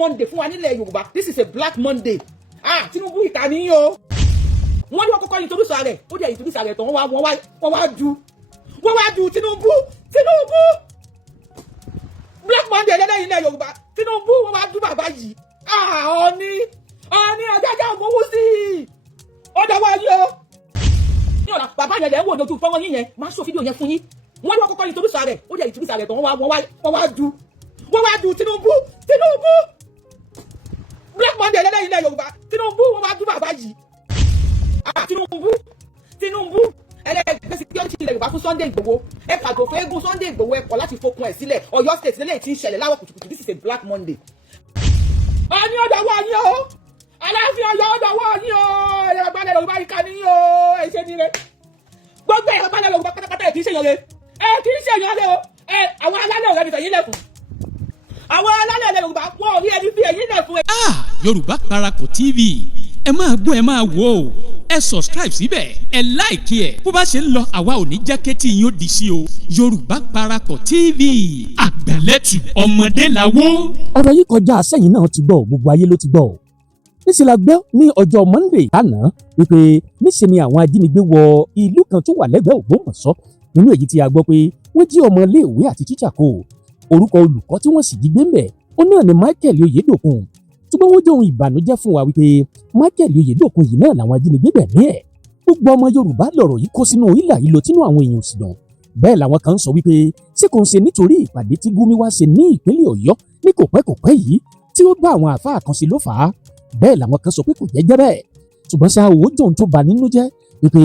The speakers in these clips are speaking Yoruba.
Monday fún wa nílẹ̀ Yorùbá. This is a Black Monday. Tinubu ìkànnì o. Wọ́n ní wọ́n kọ́kọ́ introduce Aare. Ó dẹ̀ introduce Aare tán wọ́n wá ju Tinubu. Black Monday lẹ́lẹ́yìn ilẹ̀ Yorùbá. Tinubu wọ́n wá ju bàbá yìí. Ọ̀ọ́ni ajájá ògbówó sí i. Ó dọ̀wọ́ yìí o. Ní ọ̀la bàbá yẹn lẹ̀ ń wò lójú fọ́nrán yín yẹn. Máa ṣó fídíò yẹn fún yín. Wọ́n ní wọ́n kọ́kọ́ introduce Aare. Ó dẹ̀ introduce Aare tán wọ́n wá ju Tinubu. Black Monday lẹ́lẹ́yìn ilẹ̀ Yorùbá. Tinubu wọ́n wá ju bàbá yìí. Tinubu ẹlẹ́gbẹ́ security ilẹ̀ Yorùbá fún Sunday Igboho. Ẹ kàgò fún eégún Sunday Igboho ẹ̀kọ́ láti fokun ẹ̀ sílẹ̀. Ọ̀yọ́ state lélẹ́yìn tí ń ṣẹlẹ̀ láwọ̀ kùtùkùtù. This is a Black Monday. Ọ̀ní ọ̀dọ̀wọ́ yín o. Aláàfin Ọ̀yọ́ ọ̀dọ̀wọ́ yín o. Ẹ̀rọ ìbálẹ̀ Yorùbá yìí ká ní yín o. Ẹ ṣe ní rẹ. Gbogbo ẹ̀rọ ìbálẹ̀ Yorùbá pátápátá ẹ̀ kì í ṣe yọ̀rẹ́. Kì í ṣe yọ̀rẹ́ o. Àwọn alálẹ̀ ọ̀rẹ́ mi fẹ̀yìn lẹ̀kùn. Àwọn alálẹ̀ ilẹ̀ Yorùbá wọ́n ò rí ẹni fi ẹ̀yìn lẹ̀kùn. Yorùbá Parapọ̀ TV ẹ máa gbọ́ ẹ máa wò ó ẹ subscribe síbẹ̀ ẹ like ẹ bó bá ṣe ń lọ àwa ò ní jákẹ́tì yín ó di sí o Yorùbá Parapọ̀ TV àgbàlẹ́tù ọmọdé làwọ́. ọ̀rọ̀ yìí kọjá sẹ́yìn náà ti gbọ́ gbogbo ayé ló ti gbọ́ níṣẹ́ la gbọ́ ní ọjọ́ Monday lánàá wípé níṣẹ́ ni àwọn ajínigbé wọ ìlú kan tó wà lẹ́gbẹ̀ẹ́ Ògbómọ̀ṣọ́ nínú èyí tí a gbọ́ pé wọ́n jí ọmọ iléèwé àti tíṣà kó orúkọ olùkọ́ tí wọ́n sì jí gbé ńbẹ̀ ó náà ni Michael Oyedokun ṣùgbọ́n wọ́n jẹ́ ohun ìbànújẹ́ fún wa wípé Michael Oyedokun yìí náà làwọn ajínigbé gbẹ̀mí ẹ̀ gbogbo ọmọ Yorùbá lọ̀rọ̀ yìí kó sínú ìlà ìlò tínú àwọn èèyàn sì dùn bẹ́ẹ̀ làwọn kan sọ wípé ṣé kò ń ṣe nítorí ìpàdé tí Gumi wá ṣe ní ìpínlẹ̀ Ọ̀yọ́ ní kò pẹ́ yìí tí ó bá àwọn àáfàá kan sí ló fà á bẹ́ẹ̀ làwọn kan sọ pé kò jẹ́ bẹ́ẹ̀ ṣùgbọ́n ṣá owó jòun tó bà nínú jẹ́ wípé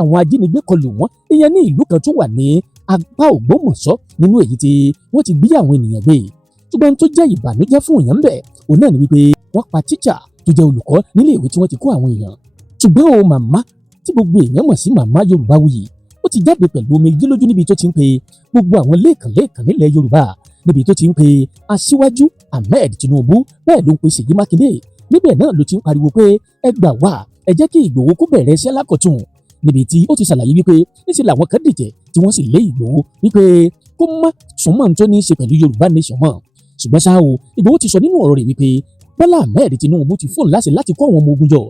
àwọn ajínigbé kọlù wọ́n ìyẹn ní ìlú kan tó wà ní apá Ògbómọ̀ṣọ́ nínú èyí tí wọ́n ti gbé àwọn ènìyàn gbé ṣùgbọ́n tó jẹ́ ìbànújẹ́ fún èèyàn bẹ́ẹ̀ òun náà ni wípé wọ́n pa tíṣà tó jẹ́ olùkọ́ nílé ìwé tí wọ́n ti kó àwọn èèyàn ṣùgbọ́n o màmá tí gbogbo èèyàn mọ̀ sí màmá Yorùbáwuyì ó ti jáde pẹ̀lú omijé lójú níbi tó ti ń pe gbogbo àwọn lẹ́ẹ̀kan nílẹ̀ Yorùbá níbi tó ti ń pe Aṣíwájú Ahmed Tinubu bẹ́ẹ̀ ló ń pe Ṣèyí Mákindé níbẹ̀ náà ló ti ń pariwo pé ẹ gbà wá ẹ jẹ́ kí Ìgbòho kó bẹ̀rẹ̀ iṣẹ́ lákọ̀tún níbi tí ó ti ṣàlàyé wípé níṣẹ́ làwọn kan dìtẹ̀ tí wọ́n sì lé Ìgbòho wípé kó má súnmọ́ tó ní í ṣe pẹ̀lú Yorùbá nation mọ́ ṣùgbọ́n ṣá o Ìgbòho ti sọ nínú ọ̀rọ̀ rẹ̀ wípé Bọ́lá Ahmed Tinubu ti fóònù láti kó àwọn ọmọ ogun jọ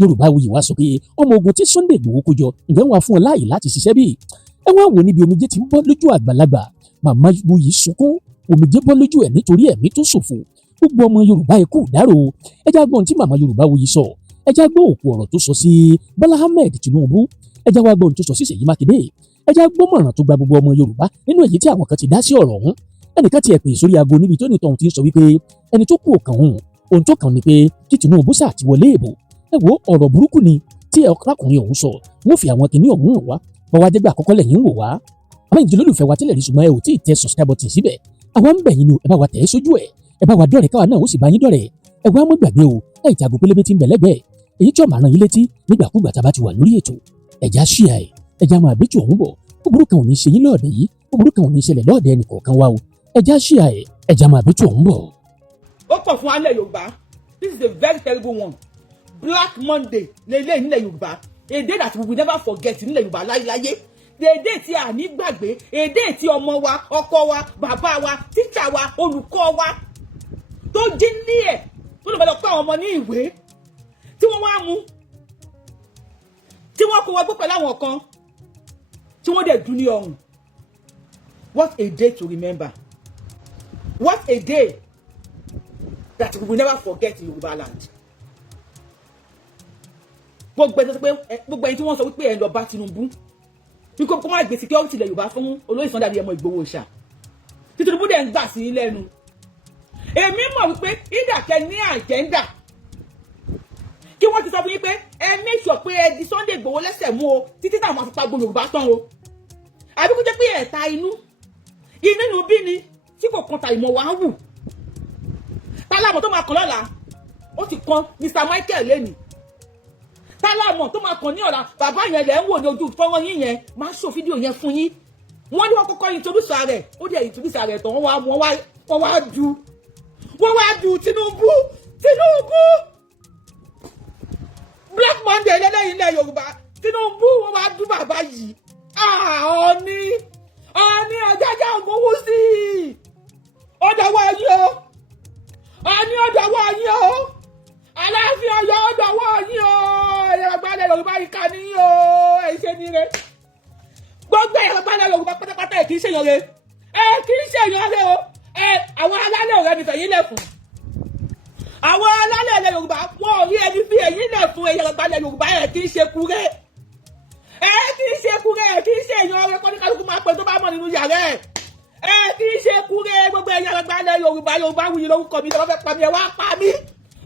Yorùbáwuyì wá sọ pé ọmọ ogun tí Sunday Ìgbòho kó jọ ǹjẹ́ wọn fún ọ láàyè láti ṣiṣẹ́ bí ẹ wá wò níbi omijé ti ń bọ́ lójú àgbàlagbà màmá Wuyì sunkún omijé bọ́ lójú ẹ̀ nítorí ẹ̀mí tó ṣòfò gbogbo ọmọ Yorùbá ẹ kú dárò ẹjá gbọ́n tí màmá Yorùbáwuyì sọ ẹjá gbọ́ òkú ọ̀rọ̀ tó sọ sí Bọ́lá Ahmed Tinubu ẹjá wá gbọ́n tó sọ sí Ṣèyí Mákindé ẹjá gbọ́ mọ̀ràn tó gba gbogbo ọmọ Yorùbá nínú èyí tí àwọn kan ti dá sí ọ̀rọ̀ ọ̀hún ẹnìkan ti ẹ̀ pè sórí aago níbi tó ní tọ̀hún ti ń sọ wípé ẹni tó kú òkàn òun ohun tó kàn ní pé kí Tinubu sáà ti wọlé ìbò ẹ wo ọ̀rọ̀ burúkú ni tí ọkùnrin ọ̀hún sọ wọ́n fi àwọn kìnìún ọ̀hún hàn wá bọ́wá dégbà àkọ́kọ́ lẹ́yìn ń wò wá àwọn ìdílé olùfẹ́ wa tẹ́lẹ̀ rí ṣùgbọ́n ẹ ò tí ì tẹ subscribe button síbẹ̀ àwọn ń bẹ̀ yín ni ẹ bá wa tẹ̀ ẹ́ sójú ẹ̀ ẹ bá wa dọ̀rẹ́ káwa náà ó sì bá yín dọ̀rẹ́ ẹ wá mọ́ gbàgbé o ẹ ìjàgbó pélébé tí ń bẹ̀ lẹ́gbẹ̀ẹ́ èyí tí ó máa rán yín létí nígbàkúgbà tá a bá ti wà lórí ètò ẹ̀já ṣíà ẹ̀ ẹ̀já máa bẹ́tù ọ̀hún bọ̀ búburú kan ò ní ṣe yín lọ́ọ̀dẹ̀ yìí búburú kan ò ní ṣẹlẹ̀ lọ́ọ̀dẹ̀ ẹnì kọ̀ọ̀kan wa o ẹ̀já ṣíà ẹ̀ ẹ̀já máa bẹ́tù ọ̀hún bọ̀. Ó pọ̀ fún alẹ́ Yorùbá. This is a very terrible one. Black Monday lélẹ́yìn nílẹ̀ Yorùbá. A day that we will never forget nílẹ̀ Yorùbá láyé. Èdè tí a ní gbàgbé, èdè tí ọmọ wa, ọkọ wa, bàbá wa, tíṣà wa, olùkọ́ wa tó jí ní ẹ̀ tó lè bá lọ kọ́ àwọn ọmọ ní ìwé tí wọ́n wá mú tí wọ́n kó wọ́n gbé pẹ̀lú àwọn kan tí wọ́n dẹ̀ dún ní ọrùn. What a day to remember. What a day that we will never forget in Yorùbá land. Gbogbo ẹni tí wọ́n sọ wípé ẹ̀ lọ bá Tinubu wípé kó má gbé security ilẹ̀ Yorùbá fún olóyè Sunday Abiamo Ìgbòho ṣá tí Tinubu dẹ̀ ń gbà sí lẹ́nu. Èmi mọ̀ wípé ìdàkẹ́ ní àjẹ́ndà kí wọ́n ti sọ fún yín pé ẹ make sure pé ẹ di Sunday Ìgbòho lẹ́sẹ̀ mú o títí táwọn afipa gbogbo Yorùbá tán o. Àbí kó jẹ́ pé ẹ̀ta inú bí ni tí kò kan ta ìmọ̀ wá wù. Tálámọ̀ tó máa kàn lọ́la ó ti kan Mr. Michael lẹ́nu. Tálámọ̀ tó máa kàn ní ọ̀la bàbá yẹn lẹ́ ń wò ní ojú fọ́nrán yín yẹn máa ṣó fídíò yẹn fún yín. Wọ́n ní wọ́n kọ́kọ́ introduce Aare ó dẹ̀ introduce Aare tán wọ́n wá ju Tinubu. Black Monday lẹ́lẹ́yìn ilẹ̀ Yorùbá Tinubu wọ́n wá ju bàbá yìí. Ọ̀ọ́ni ajájá ògbówó sí i. Ó dọ̀wọ́ yìí o. Ọ̀ní ọ̀dọ̀wọ́ yín o Aláàfin Ọ̀yọ́ ọ̀dọ̀wọ́ yín o ẹ̀yà àgbàlẹ̀ Yorùbá ìka ní yín o ẹ̀ ṣe ní re gbogbo ẹ̀yà àgbàlẹ̀ Yorùbá pátápátá ẹ̀ kì í ṣèyàn re kì í ṣèyàn re o àwọn alálẹ̀ ọ̀rẹ́ mi fẹ̀yìn lẹ̀ fún àwọn alálẹ̀ ilẹ̀ Yorùbá wọn ò rí ẹni fi ẹ̀yìn lẹ̀ fún ẹ̀yà àgbàlẹ̀ Yorùbá ẹ̀ kì í ṣe kúrẹ́ kì í ṣe kúrẹ́ kì í ṣe èèyàn rẹ kọ́níkálukú máa pè tó bá mọ̀ nínú yàrá kì í ṣe kúrẹ́ gbogbo ẹ̀yà àgbàlẹ̀ Yorùbá wuyì lórúkọ mi lọ́wọ́ fẹ́ pa mi ẹ̀ wá pa mí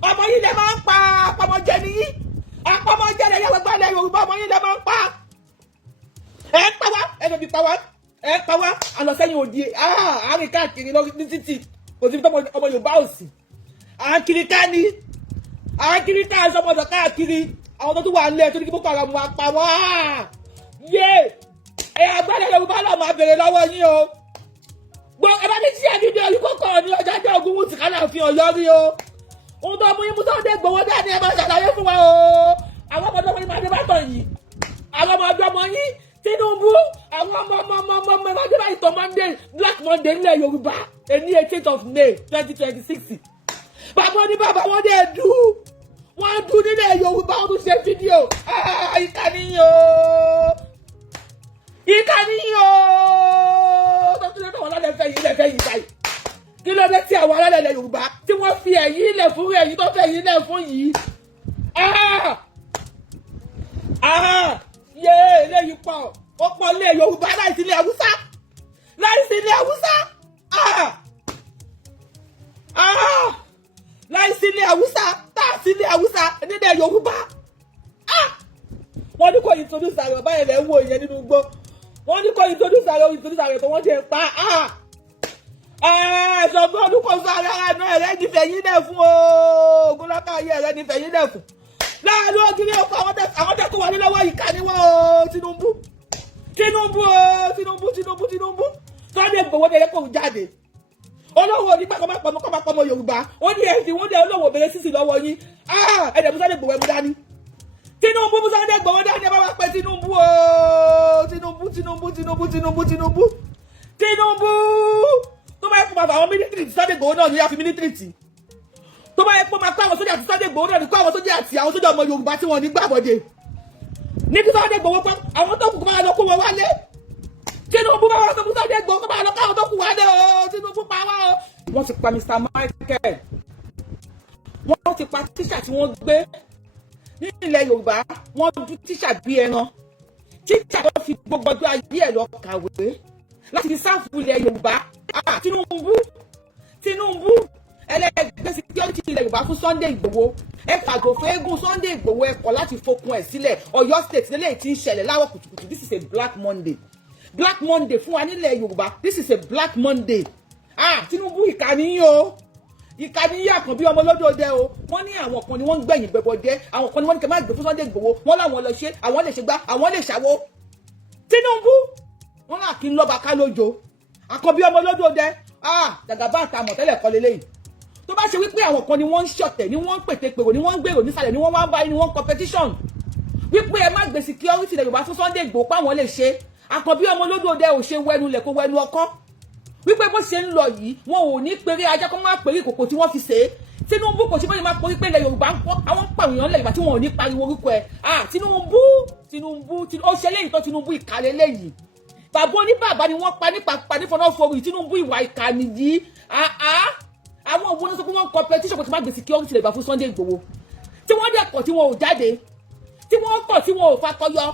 ọmọ yìí lè máa ń pa àpamọ́jẹ nìyí àpamọ́jẹ lè yàgbẹ́ gbálẹ̀ Yorùbá ọmọ yìí lè máa ń pa pa wá fi pa wá pa wá àlọ́ sẹ́yìn òdi àárín káàkiri lórí ní títì kò sí ọmọ Yorùbá òsì àkiri ká ní àkiri ká sọmọdọ̀ káàkiri àwọn tó tún wà nílẹ̀ tó ní kí Boko Haram wá pa wá yé àgbálẹ̀ Yorùbá náà máa bèrè lọ́wọ́ yín o gbọ́ ẹ bá ní tí ẹ fídíò yìí kókò ní ọjọ́ ajé Ògúnwùsì kálá fi Ọ̀yọ́ rí o ohun tó mú yín mú Sunday Igboho dání ẹ máa ṣàlàyé fún wa o àwọn ọmọdé ọmọ yín máa dé bá tọ̀ yìí àwọn ọmọdé ọmọ yín Tinubu àwọn ọmọ ẹ máa dé bá ìtọ̀ Monday Black Monday nílẹ̀ Yorùbá ní 18th of May 2026 bàbá ní bàbá wọn dé wọ́n dùn nílẹ̀ Yorùbá wọ́n tún ṣe fídíò ìkànnì o tó tún lè tọ̀ wọ́n lálẹ́ fẹ́ yìí báyìí kí ló dé tí àwọn alálẹ̀ Yorùbá tí wọ́n fi ẹ̀yìn ilẹ̀ fún ẹ̀yìn tó fẹ́ ẹ̀yìn ilẹ̀ fún yìí yé eléyìí pọ̀ ó pọ̀ lé Yorùbá láìsí ilé Haúsá láìsí ilé Haúsá láìsí ilé Haúsá táàsí ilé Haúsá nílẹ̀ Yorùbá wọ́n ní kò introduce àrẹ ọba yẹn lẹ́ ń wò ìyẹn nínú igbó wọ́n ní kò introduce àrẹ tó wọ́n ti pa ṣọ̀gbọ́n olùkọ́sọ ara náà ẹ̀rẹ́ ní fẹ̀yìn lẹ̀ fún ogunlọ́kà ayé ẹ̀rẹ́ ní fẹ̀yìn lẹ̀ fún láàrin ògiri ọkọ̀ àwọn tẹ́kọ̀ wọlé lọ́wọ́ ìka ni wọ́n Tinubu Sunday Igboho dẹ̀ kò jáde olówó nípa kọ́mọ́pọ́mọ́ Yorùbá wọ́n ní ẹ̀sìn wọ́n dẹ̀ olówó bẹ̀rẹ̀ sísì lọ́wọ́ yín ẹ̀dẹ̀ mú Sunday Igboho ẹ̀mú dání Tinubu mú Sunday Igboho dání ẹ̀ bá wá pẹ́ Tinubu tó bá yẹ kó máa fà àwọn mílítírì tí Sunday Igboho náà ní àfi mílítírì tì tó bá yẹ kó máa kó àwọn sójà tí Sunday Igboho náà ní kó àwọn sójà àti àwọn sójà ọmọ Yorùbá tí wọ́n ní gbàbọ̀dé níbi Sunday Igboho pé àwọn tó kù kó máa lọ kó wọn wálé Tinubu bá wọn sọ fún Sunday Igboho kó máa lọ káwọn tó kù wálé o Tinubu pa wá o. wọ́n ti pa Mr. Michael wọ́n ti pa tíṣà tí wọ́n gbé ní ilẹ̀ Yorùbá wọ́n dú tíṣà bí ẹran tíṣà tó fi gbogbo ọjọ́ ayé ẹ̀ lọ kàwé láti fi sáàfù ilẹ̀ Yorùbá Tinubu ẹlẹ́gbẹ́ security ilẹ̀ Yorùbá fún Sunday Igboho ẹ fàgò fẹ́ẹ́gùn Sunday Igboho ẹ kọ̀ láti fokun ẹ̀ sílẹ̀ Ọ̀yọ́ state lélẹ́yìí tí ń ṣẹlẹ̀ láwọ̀ kùtùkùtù this is a Black Monday fún wa nílẹ̀ Yorùbá this is a Black Monday Tinubu ìkànnì o ìkànnì àkànbí ọmọ lọ́dọọdẹ o wọ́n ní àwọn kan ni wọ́n ń gbẹ̀yìn gbẹ̀bọ̀dẹ́ àwọn kan ni wọ́n ní kẹ́ má gbé fún Sunday Igboho wọ́n láwọn lọ ṣe àwọn lè ṣe gbá àwọn lè ṣàwo Tinubu wọ́n náà kí ń lọ́ba ká lójó àkànbí ọmọ lọ́dọọdẹ dàgàbá àtàmọ̀ tẹ́lẹ̀ kọ́ lélẹ́yìn tó bá ṣe wípé àwọn kan ni wọ́n ń ṣọ̀tẹ̀ ni wọ́n ń pètè pèrò ni wọ́n ń gbèrò nísàlẹ̀ ni wọ́n wá ń bá ni wọ́n ń competition wípé ẹ má gbé security ilẹ̀ Yorùbá fún Sunday Igboho páwọn lè ṣe àkànbí ọmọ lọ́dọọdẹ ò ṣe wẹnu lẹ̀ kó wẹnu ọkọ́ wípé bó ṣe ń lọ yìí wọn ò ní péré ajá kó má péré ìkòkò tí wọ́n fi ṣe é Tinubu kò ṣe bóyá máa porí pé ilẹ̀ Yorùbá ń pọ́ àwọn pàwìyàn lẹ̀ Yorùbá tí wọn ò ní pariwo orúkọ ẹ̀ Tinubu ó ṣe léyìí tó Tinubu ìkàlẹ̀ léyìí bàbá oníbàbá ni wọ́n pa nípa nífọ̀nà fọwọ́ Tinubu ìwà ìkànnì yìí àwọn òwò ní sọ pé wọ́n competition pé kí n má gbé security lè gbà fún Sunday Igboho tí wọ́n dẹ̀ kọ̀ tí wọn ò jáde tí wọ́n kọ̀ tí wọn ò fakọyọ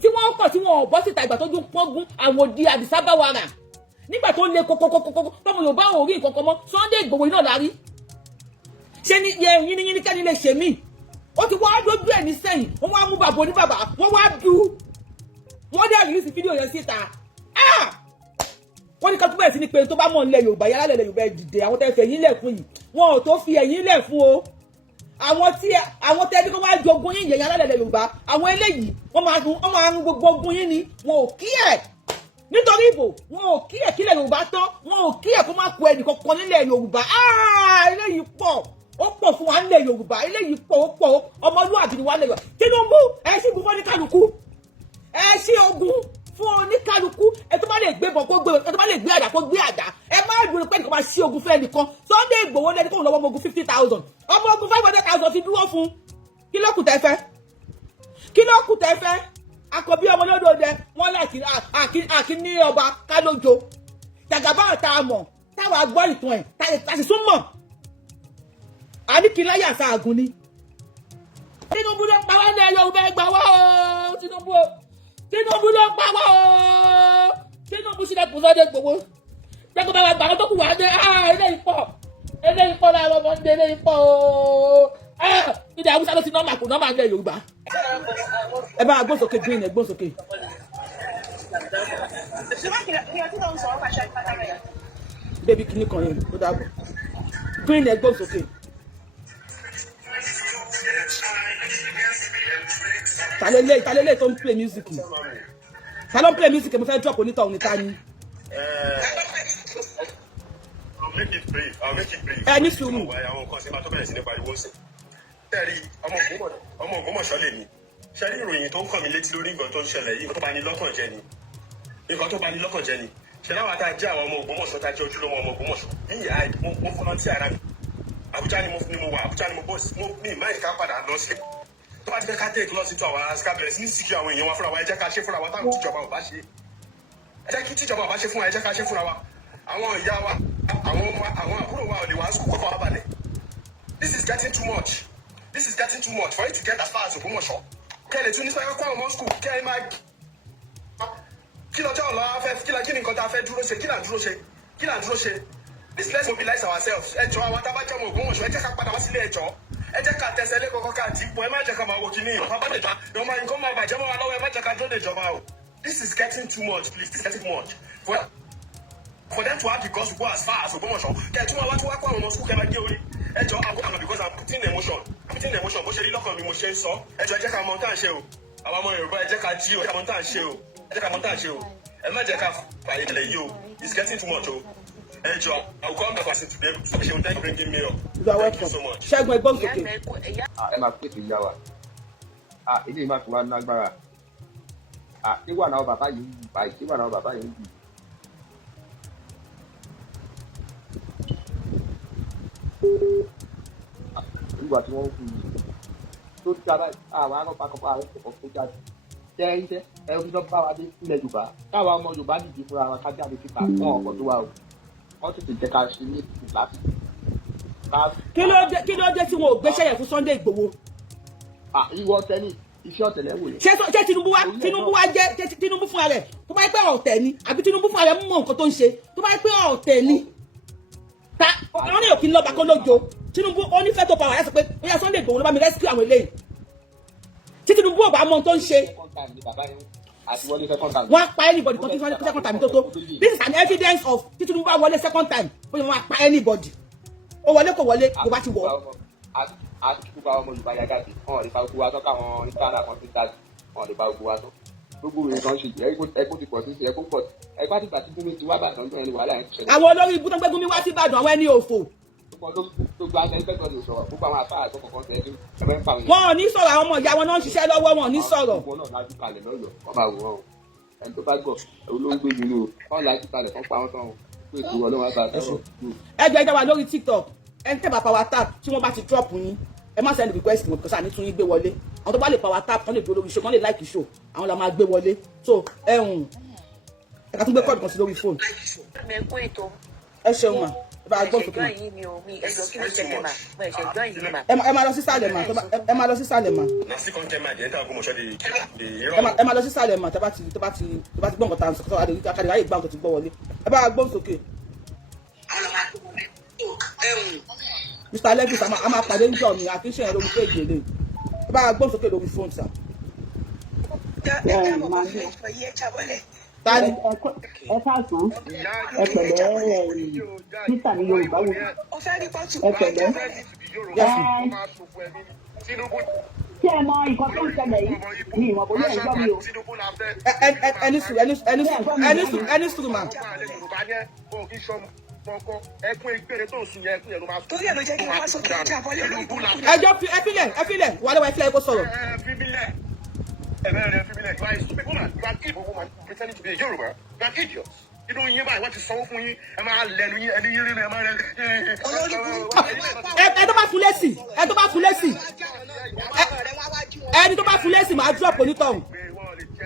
tí wọ́n kọ̀ tí wọn ò bọ́ síta ìgbà tó dún pọ́ngún àwọn òdi àdìsábáwara nígbà tó lé kókókókókó tọmọ Yorùbá ò rí nǹkan kan mọ́ Sunday Igboho iná lárí ṣé ní yín ní kẹ́ni lè ṣe mí ó ti wá dójú ẹ̀ ní sẹ́yìn wọ́n wá mú bàbá oníbàbá wọ́n wá du wọ́n dẹ̀ rìlísì fídíò yẹn síta wọ́n ní ká tó bẹ̀rẹ̀ sí ní pé tó bá mọ̀ nílẹ̀ Yorùbá yálà lẹ̀ Yorùbá dìde àwọn tẹ́ fẹ́ yín lẹ̀ fún yìí wọn ò tó fi ẹ̀yìn lẹ̀ fún o àwọn tẹ́ bí kó wá jogún yín yẹn yálà lẹ̀ Yorùbá àwọn eléyìí wọ́n máa ń gbogbo ogun yín ni wọn ò kí ẹ̀ nítorí ìbò wọn ò kí ẹ̀ kílẹ̀ Yorùbá tán wọn ò kí ẹ̀ kó má kó ẹnì kankan nílẹ̀ Yorùbá eléyìí pọ̀ ó pọ̀ fún wa nílẹ̀ Yorùbá eléyìí pọ̀ ó pọ̀ ọmọlúwàbí ni wa nílẹ̀ Yorùbá Tinubu ẹ ṣí gbogbo ní kálukú ẹ ṣí ogun fún oníkálukú ẹ tó bá lè gbé bọ̀ kó gbé ẹ tó bá lè gbé àdá kó gbé àdá ẹ má dúró pé nìkan máa ṣí ogun fẹ́ nìkan Sunday Igboho lẹ́ni kó lọ́wọ́ ọmọ ogun 50,000 ọmọ ogun 500,000 ti dúró fún kí ló kù tẹ́ fẹ́ àkọ́bí ọmọ lódòdẹ wọn láti àkí ní ọba kálójo jàgàbá àtà àmọ̀ táwọn agbọ́ ìtàn ẹ̀ tàṣì súnmọ̀ àníkìláyà sáàgùn ni. Tinubu ló ń pa wá ní Yorùbá ẹgbàá wá o Tinubu ló ń pa wá o Tinubu sílẹ̀ kù Sunday Igboho jẹ́kọ̀ bá wa gbà tó kù wá dé eléyìí pọ̀ láàárọ̀ ọmọdé eléyìí pọ̀ o ìdí Haúsá ló ti nọ́ọ̀mà kù nọ́ọ̀mà ní Yorùbá ẹ bá gbósòkè green ẹ gbósòkè. Bébí kìíní kan yẹn ó dáàbò green ẹ gbósòkè. Talele tó ń play music ni ta ló ń play music mo fẹ́ drop onítọ̀ oníta ni. Ẹ ní sùúrù. Tẹ́rí ọmọ Ògbómọ̀ṣọ́ lè ní ṣẹ́rí ìròyìn tó ń kàn mí létí lórí nǹkan tó ń ṣẹlẹ̀ yìí nǹkan tó bá ní lọ́kàn jẹ́ ni ṣẹlẹ̀ àwọn tá a jẹ́ àwọn ọmọ Ògbómọ̀ṣọ́ tá a jẹ́ ojúlówó ọmọ Ògbómọ̀ṣọ́ yìí mo fọlọ́ tí ara mi Àbújá ni mo wà Àbújá ni mo bọ́ mo ní ìmáyì ká padà lọ sí tó bá ti fẹ́ ká tẹ̀kí lọ sí tó àwọn askabẹ̀rẹ̀ sí ní síkì àwọn èèyàn wa fúnra wa ẹ jẹ́ ká ṣe fúnra wa táwọn tíjọba ò bá ṣe ẹ jẹ́ kí tíjọba ò bá ṣe fún wa ẹ jẹ́ ká ṣe fúnra wa àwọn ìyá wa àwọn àbúrò wa ò lè wá sùkúl kọ́kọ́ wa balẹ̀ This is getting too much for it to get as far as Ògbómọ̀ṣọ́. Kẹ́lẹ̀ tún ní sọ́yọ́ kọ́ ọmọ skul kẹ́ ẹ máa kí lọ́jọ́ ọ̀la fẹ́ kí ni nǹkan tá a fẹ́ dúró ṣe kí là ń dúró ṣe. Please let's mobilize ourselves. Ẹ jọ̀ọ́ àwọn tábàjẹ́ ọmọ Ògbómọ̀ṣọ́ ẹ jẹ́ ká padà wá sílé ẹjọ́. Ẹ jẹ́ ká tẹsẹ̀ lé kọ́kọ́ ká dìpọ̀ ẹ má jẹ́ ká máa wo kíní ìyọ̀pá nǹkan máa bàjẹ́ mọ́ wa lọ́wọ́ ẹ má jẹ́ ká dúró de ìjọba o. This is getting too much please this is getting too much. For them to have the guts to go as far as Ògbómọ̀ṣọ́ kẹ́ ẹ tún wá kó àwọn ọmọ skul kẹ́ máa gé orí. Ẹ jọ̀ọ́ àwọn because I'm putting emotion bó ṣe rí lọ́kàn mi mo ṣe ń sọ ẹ jọ̀ọ́ ẹ jẹ́ ká mọ tá à ń ṣe o àwọn ọmọ Yorùbá ẹ jẹ́ ká jí o ẹ jẹ́ ká mọ tá à ń ṣe o ẹ má jẹ́ ká fàyè ìtẹ̀lẹ̀ yìí o it's getting too much o ẹ jọ̀ọ́ I will come back as today so ṣe o thank you bringing me up thank you so much. Ṣẹ́gun ẹgbọ́n sókè. Ẹ máa pèsè ìyá wa ilé ìmọ̀ àti wa lágbára nígbà náà bàbá yìí ń yí báyìí nígbà náà bàbá yìí ń yí. Nígbà tí wọ́n fún mi tó dára àwọn akọ́pàkọ́pà àwọn ìṣẹ̀kọ́ tó jáde jẹ́ iṣẹ́ ẹ̀rù tó bá wa dé ilẹ̀ Yorùbá káwa ọmọ Yorùbá nìdí fúnra wa ká jáde síta fún ọ̀pọ̀ tó wà o wọ́n sì ti jẹ́ ká ṣe ní ìlú láti. Kí ló dé tí wọn ò gbéṣẹ́ yẹn fún Sunday Igboho? Ìwọ tẹ́ni iṣẹ́ ọ̀tẹ̀lẹ̀ wò lé. Ṣé Tinubu wá jẹ́ Tinubu fúnra rẹ̀ tó bá yẹ pé ọ̀tẹ̀ ni àbí Tinubu fúnra rẹ̀ mọ̀ nǹkan tó ń ṣe tó bá yẹ pé ọ̀tẹ̀ ni àwọn èèyàn kì í lọ́ba kó lójo Tinubu ó ní fẹ́ tó pa wà láti pé bóyá Sunday Igboho ló bá mi rescue àwọn eléyìí tí Tinubu ò bá mọ ohun tó ń ṣe wọ́n á pa anybody tó ti sọ second time tó this is an evidence of tí Tinubu bá wọlé second time ó yẹ wọ́n á pa anybody ó wọlé kò wọlé kò bá ti wọ̀. àti gbogbo àwọn ọmọ Yorùbá yá jáde wọn ò lè fa gbogbo wa tán káwọn ìtàlá kan ti jáde wọn ò lè fa gbogbo wa tán gbogbo ìrìn kan ṣe ẹkún ti pọ̀ sí ẹkún pọ̀ ẹgbẹ́ àti ìgbà tí Gumi ti wá bàtàn tó ẹni wàhálà ẹ̀ ṣẹlẹ̀. àwọn olórí ibùdó gbé Gumi wá sí Ìbàdàn àwọn ẹni òfò. gbogbo àṣẹ ìgbẹ́jọ́ lè sọ̀rọ̀ gbogbo àwọn afárá tó kọ̀ọ̀kan tẹ̀ ẹgbẹ́ ń pa òyìn. wọn ò ní sọ̀rọ̀ àwọn ọmọ ìyá wọn náà ń ṣiṣẹ́ lọ́wọ́ wọn ò ní sọ̀rọ̀. wọn náà lájú kalẹ̀ lọ́yọ̀ọ́ wọn máa wò wọn o ẹni tó bá gbọ́ olóńgbé yìí ló wọn lájú kalẹ̀ fún pa wọn tán o pé ètò Ọlọ́run àgbà sọ̀rọ̀. ẹjọ́ ìjọba lórí TikTok ẹni tẹ́ bá power tap tí wọ́n bá ti drop yín ẹ má send request wọn because àní tún yín gbé wọlé àwọn tó bá lè power tap tán lè dúró lórí show tán lè like show àwọn la máa gbé wọlé so ẹ̀ka tún gbé kọ́ọ̀dù kan sí lórí fóònù. ẹ ṣeun mà ẹ bá gbọ́ sókè mà. ẹ máa lọ sí sàlẹ̀ mà ẹ máa lọ sí sàlẹ̀ mà. ẹ máa lọ sí sàlẹ̀ mà tẹ́ bá ti gbọ́ nǹkan tá à ń sọ àkàdé ráyè gbá nǹkan tó gbọ́ wọlé ẹ bá gbọ́ sókè. Mr. Levis a máa pàdé ń jọ mi àti iṣẹ́ yẹn lórí péjì èlé ẹ bá gbọ́ sókè lórí fóònù sà. Tani ẹ káàsán ẹ pẹ̀lẹ́ títà ní Yorùbá wò ẹ pẹ̀lẹ́ tí ẹ mọ nǹkan tó ń ṣẹlẹ̀ yìí ni ìmọ̀ bóyá ẹ gbọ́ mi o. ẹni sùúrù mà. torí ẹ ló jẹ́ kí n wá sókè ọjà bọ́lẹ̀ lórí búlà. ẹjọ́ ẹ filẹ̀ wà lọ́wọ́ ẹ filẹ̀ kó sọ̀rọ̀. You are a stupid woman. You are an evil woman pretending to be a Yoruba. You are an idiot. You don't hear what you saw from you. Am I learning? ẹ tó bá fún lẹ́sì ẹ tó bá fún lẹ́sì ẹni tó bá fún lẹ́sì máa drop onítọ̀hún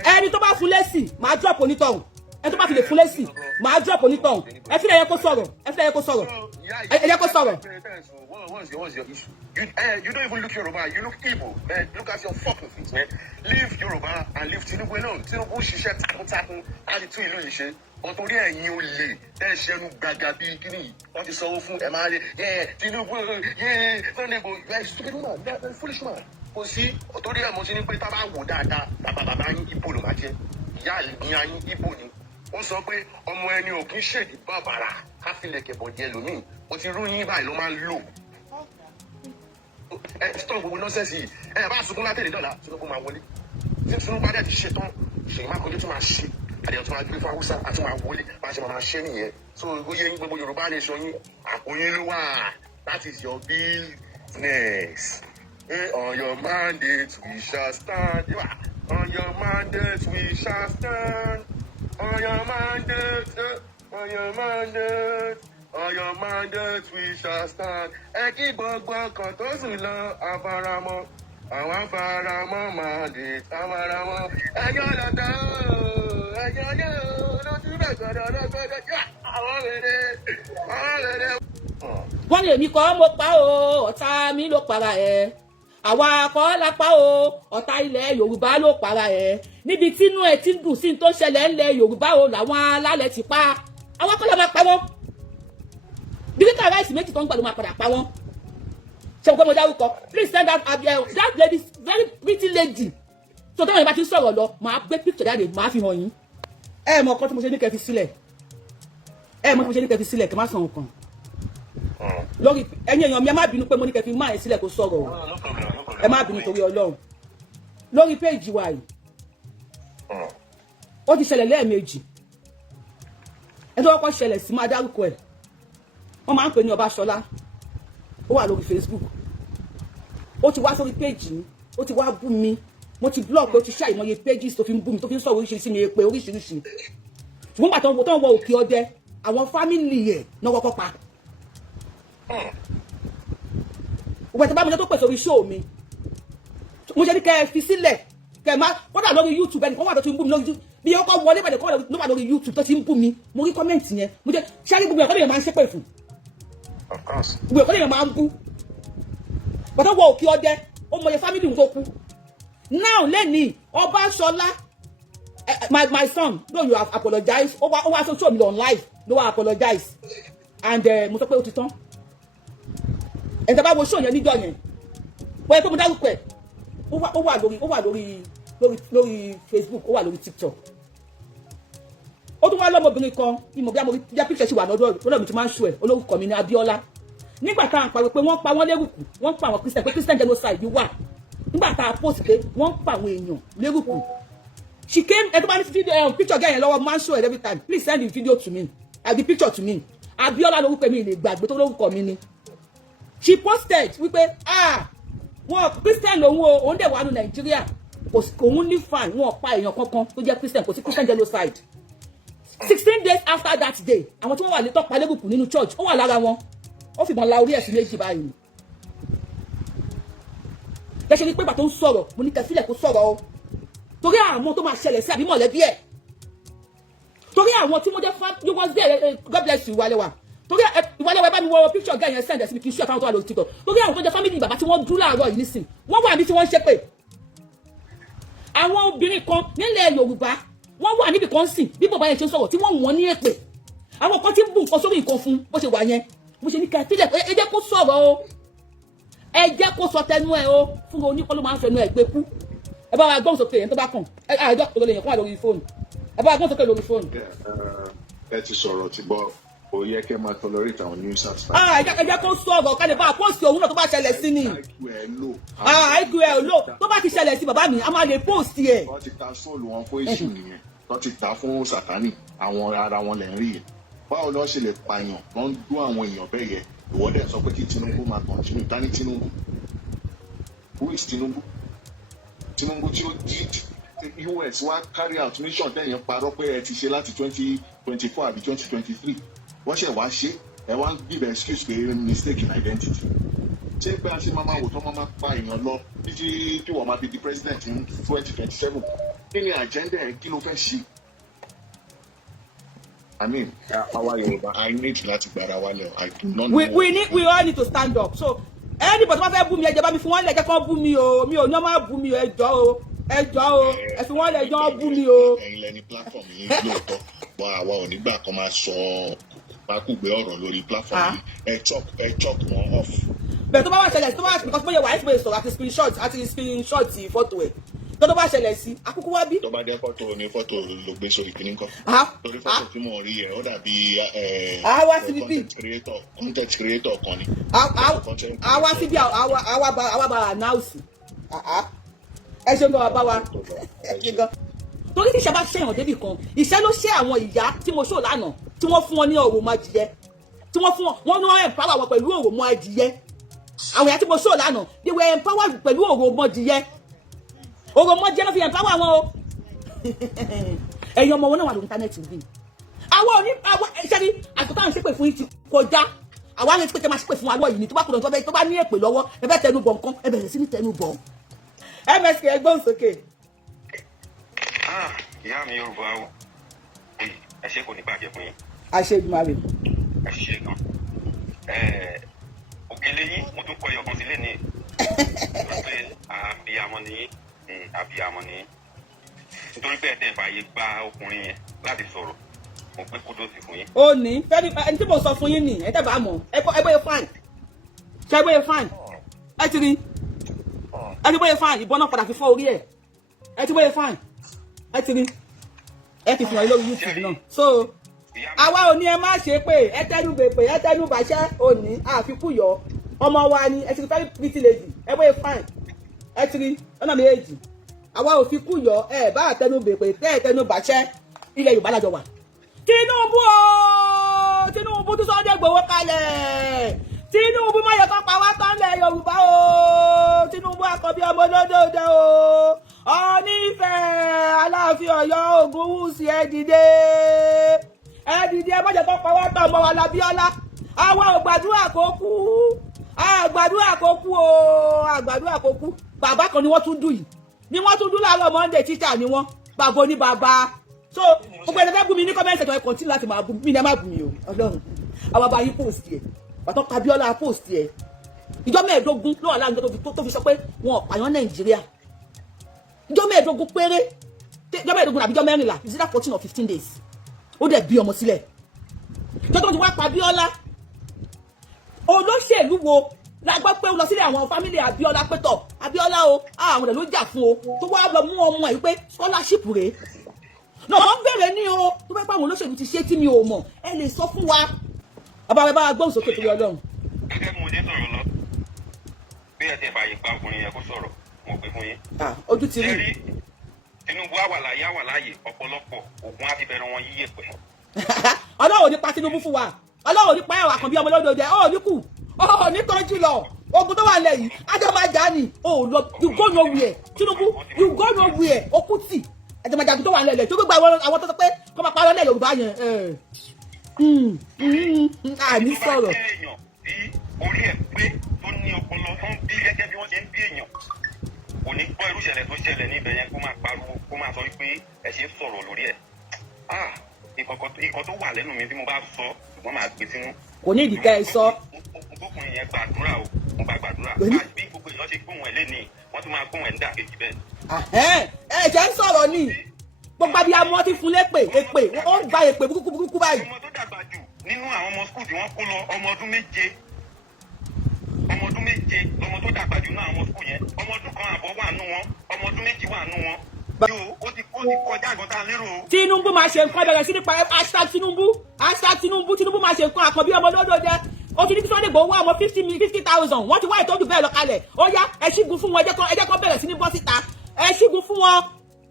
ẹni tó bá fún lẹ́sì máa drop onítọ̀hún ẹni tó bá fi lè fún lẹ́sì máa drop onítọ̀hún ẹ fi lè yẹ kó sọ̀rọ̀ ẹ fi lè yẹ kó sọ̀rọ̀ ẹ yẹ kó sọ̀rọ̀. What's your issue? You don't even look Yoruba. You look Igbo, man. Look at your fucking feet, man. Leave Yoruba and leave Tinubu alone. Tinubu ṣiṣẹ́ takuntakun láti tún ìlú yìí ṣe. Ọ̀tọ̀rí ẹ̀yin ò lè tẹ́ ṣẹ́nu gbàgà bíi kíní. Wọ́n ti sanwó fún ẹ̀ máa rí. Tinubu, Sunday go, you are a stupid woman. You are a foolish man. Kò sí ọ̀tọ̀rí ẹ̀ mo ti ní pé tá a bá wò dáadáa, bàbá yín Igbo ló máa jẹ́. Ìyá ìyá yín Igbo ni. Ó sọ pé ọmọ ẹni ò kí ń ṣèdí bàbàrà káfílẹ̀kẹ̀ bọ̀jẹ̀ lómìn. Ó ti rú yín báyìí ló máa ń lò. Stop gbogbo nọ́sẹ̀sì yìí bá sunkún látẹ̀lé dọ́là Tinubu máa wọlé tí Tinubu bá dẹ̀ ti ṣe tán Ṣèyí Mákindé tún máa ṣe àdéhùn tó máa gbé fún Haúsá àti máa wọlé bá ṣe máa ṣe nìyẹn so ó yẹ gbogbo Yorùbá lè sọ yín àpò yín ló wà that is your business on your mandate we shall stand on your mandate we shall stand on your mandate on your mandate. On your mandate we shall stand. Ẹ kí gbogbo ọkàn tó sùn lọ àfaramọ́. Àwọn àfaramọ́ mandate àfaramọ́. Ẹjọ́ lọ́tọ̀ ẹjọ́ yóò lójú rẹ̀ gbọ́dọ̀ àwọn rere. Wọ́n ní èmi kọ́ mo pa o ọ̀tá mi ló para ẹ̀. Àwa kọ́ la pa o ọ̀tá ilẹ̀ Yorùbá ló para ẹ̀. Níbi tínú ẹ̀ ti ń dùn sí tó ṣẹlẹ̀ ńlẹ̀ Yorùbá o làwọn alálẹ̀ ti pa. Àwa kọ́ la máa pa wọ́n. Bíkítà ráìsì méjì tó ń gbàdúrà máa padà pa wọ́n. Ṣé o gbọ́ mo dárúkọ? Please send that Abiamo that lady very pretty lady. So táwọn ìbá ti sọ̀rọ̀ lọ, màá gbé picture jáde, màá fi hàn yín. Ẹ mọ ọkọ tí mo ṣe ní kẹ́ fi sílẹ̀. Ẹ mọ ọkọ tí mo ṣe ní kẹ́ fi sílẹ̀ kẹ́ má sọ nǹkan. Lórí ẹ̀yin èèyàn mi ẹ má bínú pé mo ní kẹ́ fi máa ẹ̀ sílẹ̀ kó sọ̀rọ̀ o. Ẹ má bínú torí Ọlọ́run. Lórí péèjì wa yìí. Ó ti ṣẹlẹ̀ lẹ́ẹ̀mejì. Ẹ tó kọ́kọ́ ṣẹlẹ̀ sí máa dárúkọ ẹ̀. Wọ́n máa ń pè ní Ọbaṣọlá ó wà lórí Facebook ó ti wá sórí péjì mi ó ti wá bú mi mo ti blog ó ti ṣe àìmọye pages tó fi ń bú mi tó fi ń sọ̀rọ̀ oríṣiríṣi mi èpè oríṣiríṣi ṣùgbọ́n pàtó tó ń wọ Òkè Ọdẹ àwọn fámìlì ẹ̀ náà kọ́kọ́ pa òwe tó bá mi lọ tó pèsè orí show mi mo ṣe ní kẹ́ ẹ fi sílẹ̀ kẹ́ ẹ má kódà lórí YouTube ẹnì kan wà tó ti ń bú mi lórí bí ó kọ́ wọlé bẹ̀rẹ̀ kọ́ ló wà lórí YouTube tó ti ń bú mi mo rí kọ́mẹ̀ntì yẹn mo jẹ́ ṣáà rí gbogbo ẹ̀kọ́ lè máa ń ṣépè fún gbogbo ẹ̀kọ́ lè máa ń bú bàtà wọ Òkè Ọdẹ ó mọye family tó kú now lẹ́ni Ọbaṣọlá my son no you have apologized ó wá social media on live ló wá apologize and mo sọ pé ó ti tán ẹ̀ tẹ́ bá wo show yẹn níjọ́ yẹn wọ́n yẹ pé mo dárúkọ ẹ̀ ó wà lórí Facebook ó wà lórí TikTok ó tún wá lọ́mọbìnrin kan ìmọ̀ bí amòbí jẹ́ píṣẹ́ sí wà lọ́dọ̀ mi ti máa ń ṣù ẹ̀ olórúkọ mi ní Abíọ́lá nígbà tá à ń pariwo pé wọ́n pa wọ́n lérùkù wọ́n pa àwọn Christian pé Christian genocide wà nígbà tá a post pé wọ́n pa àwọn èèyàn lérùkù she came ẹ tó bá ní video picture gẹ́yẹn lọ́wọ́ máa ń show it every time please send the video to me the picture to me Abíọ́lá lórúkọ mi lè gbàgbé tó lórúkọ mi ni she posted wípé wọn Christian lòun o òun dẹ̀ wà ní Nàìjíríà òun ní fan wọn pa èèyàn kankan tó jẹ́ Christian kò sí Christian genocide 16 days after that day àwọn tí wọ́n wà létọ́ palẹ́bùkù nínú church ó wà lára wọn ó fìbọn la orí ẹ̀sìn méjì báyìí lẹ́sẹ̀ ní pé bàtó ń sọ̀rọ̀ mo ní kẹsílẹ̀ kó sọ̀rọ̀ o torí àwọn tó máa ṣẹlẹ̀ sí àbí mọ̀lẹ́bí ẹ̀ torí àwọn tí wọ́n jẹ́ you was there God bless you Ìwálẹ́wà torí Ìwálẹ́wà bá mi wọ picture gẹ̀ yẹn send ẹ̀ sí mi kì í ṣú ẹ̀fọ́ tó wà lórí TikTok torí àwọn tó jẹ́ family bàbá tí wọ́n dúró láàárọ̀ yìí nísìn wọ́n wà níbi tí wọ́n ń ṣépè àwọn obìnrin kan nílẹ̀ Yorùbá wọ́n wà níbi kan sìn bí bàbá yẹn ṣe ń sọ̀rọ̀ tí wọ́n wọ́n ní èpè àwọn kan tí ń bù nǹkan sórí nǹkan fún bó ṣe wà yẹn mo ṣe ní ká tílẹ̀ ẹ jẹ́ kó sọ̀rọ̀ o ẹ jẹ́ kó sọ tẹnu ẹ o fún oníkọ́ ló máa ń fẹnu ẹ gbé kú ẹ bá wa gbọ́n sókè yẹn tó bá kàn àjọ òròlè yẹn kó wà lórí fóònù ẹ bá wa gbọ́n sókè lórí fóònù. ẹ ti sọ̀rọ̀ ti gbọ́ ó yẹ kẹ́ máa tolerate àwọn news apps. ẹ jẹ́ kó sọ̀rọ̀ ká lè bá àpọ́sì òun náà tó bá ṣẹlẹ̀ sí ni IQ ẹ lò tó bá ti ṣẹlẹ̀ sí bàbá mi a máa lè post ẹ̀. wọ́n ti ta sóòlù wọn fún èṣù nìyẹn wọ́n ti ta fún Sátánì àwọn ara wọn lẹ̀ ń rí yẹn báwo lọ́ ṣe lè pààyàn wọ́n ń dún àwọn èèyàn bẹ́ẹ̀ yẹ ìwọ́dẹ̀ sọ pé kí Tinubu máa continue dání Tinubu who is Tinubu tí ó US wá carry out mission tẹ̀yìn parọ́ pé ẹ ti ṣe láti 2024 àbí 2023 wọ́n ṣẹ̀ wá ṣe ẹ wá ń give excuse pé mistake in identity ṣé pé a ṣe máa wò tó máa pa èèyàn lọ títí tí wọ́n máa fi di president ní 2027 kí ni agenda ẹ̀ kí ló fẹ́ ṣe. I mean, our Yoruba, I need láti gbára wálẹ̀. I do not know. We all need to stand up. So anybody wọ́n fẹ́ bú mi ẹjọ́ bá mi fún wọn lẹ̀ jẹ́ kó bú mi o mi ò ní ọmọ bú mi o ẹjọ́ o ẹ fi wọ́n lẹ̀ jọ́ bú mi o. ẹ̀yin lẹni platform yìí lóòótọ́ wọ́n àwa ò nígbà kan máa sọ pákúgbé ọ̀rọ̀ lórí platform yìí ẹ chop wọn off. bẹ́ẹ̀ tó bá wà ṣẹlẹ̀ tó bá because bóyá wà á ti sọ̀rọ̀ àti screenshot fọ́tò ẹ̀ tó bá ṣẹlẹ̀ sí akúkú wá bí. tó bá jẹ́ fọ́tò ní fọ́tò ló gbé sórí kìíní kan. torí fọ́tò tí mo rí ẹ̀ ó dàbí content creator kan ni. àwa síbi àwa bá announce ẹ ṣe ń gbọ́ bá wa torí tí ìṣẹ́ bá ṣẹ̀yàn débì kan ìṣẹ́ ló ṣe àwọn ìyá tí mo ṣó lánàá tí wọ́n fún wọn ní òròmọ adìyẹ tí wọ́n fún wọn ní wọ́n empower wọn pẹ̀lú òròmọ adìyẹ àwọn ìyá tí mo ṣó lánàá they were empowered pẹ̀lú òròmọ adìyẹ òròmọ adìyẹ ló fi empower wọn o ẹ̀yin ọmọ wọn náà wà lórí íńtánẹ́ẹ̀tì bí àwọn iṣẹ́ ní àtúntà ń ṣépè fún yín ti kọjá àwa ní pé kẹ́ máa ṣépè fún wa lọ́ọ̀ yìí ni tó bá kúrò tó bá ní èpè lọ́wọ́ ẹ bẹ́ẹ̀ tẹnu bọ̀ nǹkan ẹ bẹ̀rẹ̀ sí ní tẹnu bọ̀ msk ẹgbọ́n sókè. ìyá mi Yorùbá o ẹ ṣe kò ní bàjẹ́ fún yín. àṣẹ ìdùmarè. ẹ ṣe gan. òkèlè yín mo tún kọ ìyọkan sílé ní pé Abiamo ni Abiamo ni nítorí pé ẹ̀tẹ̀ fààyè gba ọkùnrin yẹn láti sọ̀rọ̀ mo gbé kúdó sí fún yín. ó ní fẹ́ẹ́ni ẹni tí mo sọ fún yín nì ẹ tẹ́bà á mọ̀ ẹ bóyá fine ṣe bóyá fine ẹ ti rí ẹ ti bóyá fine ìbọn náà padà fi fọ́ orí ẹ̀ ẹ ti bóyá fine ẹ ti rí ẹ ti fi hàn lórí YouTube náà so àwa ò ní ẹ má ṣe pé ẹ tẹnu bèpè ẹ tẹnu bàṣẹ òní àfikún yọ ọmọ wa ni ẹ ti rí very pretty lady ẹ bóyá fine ẹ ti rí ọ̀nà méjì àwa ò fi kú yọ ẹ bá tẹnu bèpè tẹ tẹnu bàṣẹ ilẹ̀ Yorùbá lájọ wà. Tinubu o Tinubu tún Sunday Igboho kalẹ̀ Tinubu má yẹ kó pa wá tán lẹ̀ Yorùbá o Tinubu àkọ́bí ọmọ olódòdó o Ọ̀nífẹ̀ Aláàfin Ọ̀yọ́ Ògúnwùsì ẹ dìde ẹ má jẹ́ kó pa wá tán ọmọ wa l'Abíọ́lá àwa ò gbàdúrà kó kú àgbàdúrà kó kú o àgbàdúrà kó kú bàbá kan ni wọ́n tún dùn yìí ni wọ́n tún dún láàárọ̀ Monday títà ni wọ́n bàbá ní bàbá so gbogbo ẹni fẹ́ bú mi ní comment section ẹ continue láti máa bú mi ní ẹ má bú mi o Ọlọ́run àwọn abá yín post yẹ pàtó Abíọ́lá post yẹ ìjọ mẹ́ẹ̀ẹ́dógún ló wà láàrin tó fi sọ pé wọn ò pààyàn Nàìjíríà ìjọ mẹ́ẹ̀ẹ́dógún péré ìjọ mẹ́ẹ̀ẹ́dógún àbí ìjọ mẹ́rìnlá is it 14 or 15 days ó dẹ̀ bí ọmọ sílẹ̀ ìjọ tó ti wá pa Abíọ́lá olóṣèlú wo la gbọ́ pé ó lọ sílé àwọn fámílì Abíọ́lá pẹ́tọ̀ Abíọ́lá o àwọn ọ̀dẹ̀ ló jà fún o tó wá lọ mú ọmọ ẹ̀ pé scholarship rèé náà wọ́n bẹ̀rẹ̀ ní o tó fẹ́ pé àwọn olóṣèlú ti ṣe tí mi ò mọ̀ ẹ lè sọ fún wa bàbá bá gbóhùn sókè torí Ọlọ́run. gẹ́gẹ́ bí mo dé sọ̀rọ̀ lọ bí ẹ ti fààyè gba ọkùnrin yẹn kó sọ̀rọ̀ mo pè fún yín. ojú ti rí. Tinubu àwàláyé ọ̀pọ̀lọpọ̀ ògùn á fi bẹ̀rẹ̀ wọn yíyẹ pẹ̀. Ọlọ́run ní pa Tinubu fún wa Ọlọ́run ní pa ẹ̀wà kan bí ọmọ lọ́dọ̀ jẹ́ ọ̀ ní kù ọ̀ ní tọ́jú lọ ogun tó wà lẹ̀ yìí ajọ́májà ni lọ you go nowhere Tinubu you go nowhere Okuti ajọ́májà tó wà lẹ̀ tó gbégbá àwọn tó sọ pé kọ́ máa parọ́ lẹ̀ Yorùbá yẹn àní sọ̀rọ̀. orí ẹ̀ pé tó ní ọpọlọ tó ń bí gẹ́gẹ́ bí wọ́n ṣe ń bí èèyàn kò ní gbọ́ irú ìṣẹ̀lẹ̀ tó ṣẹlẹ̀ níbẹ̀ yẹn kó máa pariwo kó máa sọ wípé ẹ ṣe sọ̀rọ̀ lórí ẹ̀ nǹkan tó wà lẹ́nu mi tí mo bá sọ ṣùgbọ́n máa gbé sínú. kò ní ìdíkà ẹ sọ. ọkùnrin yẹn gbàdúrà o mo bá gbàdúrà bí gbogbo èèyàn ṣe gbóhùn ẹ̀ lẹ́nìí wọ́n tún máa gbóhùn ẹ̀ ní dàkejì bẹ́ẹ̀. ẹ jẹ́ ń sọ̀rọ̀ ni gbogbo Abíamo ti fún lépè èpè ó ń gba èpè burúkú báyìí. ọmọ tó dàgbà jù nínú àwọn ọmọ skul tí wọ́n kó lọ ọmọ ọdún méje lọmọ tó dàgbà jù náà àwọn skul yẹn ọmọ ọdún kan àbọ̀ wà nù wọn ọmọ ọdún méjì wà nù wọn. ó ti kọjá àgọ́ tá a lérò. Tinubu máa ṣe nǹkan bẹ̀rẹ̀ sí nípa Tinubu máa ṣe nǹkan àkànbí ọmọ lọ́dọ̀ jẹ́ ó ti ní kí Sunday Igboho wá ọmọ 50,000 wọ́n ti wá ìtọ́jú bẹ́ẹ̀ lọ kalẹ̀ ó yá ẹ ṣígun fún wọn ẹ jẹ́ kó bẹ̀rẹ̀ sí ní bọ́ síta ẹ ṣígun fún wọn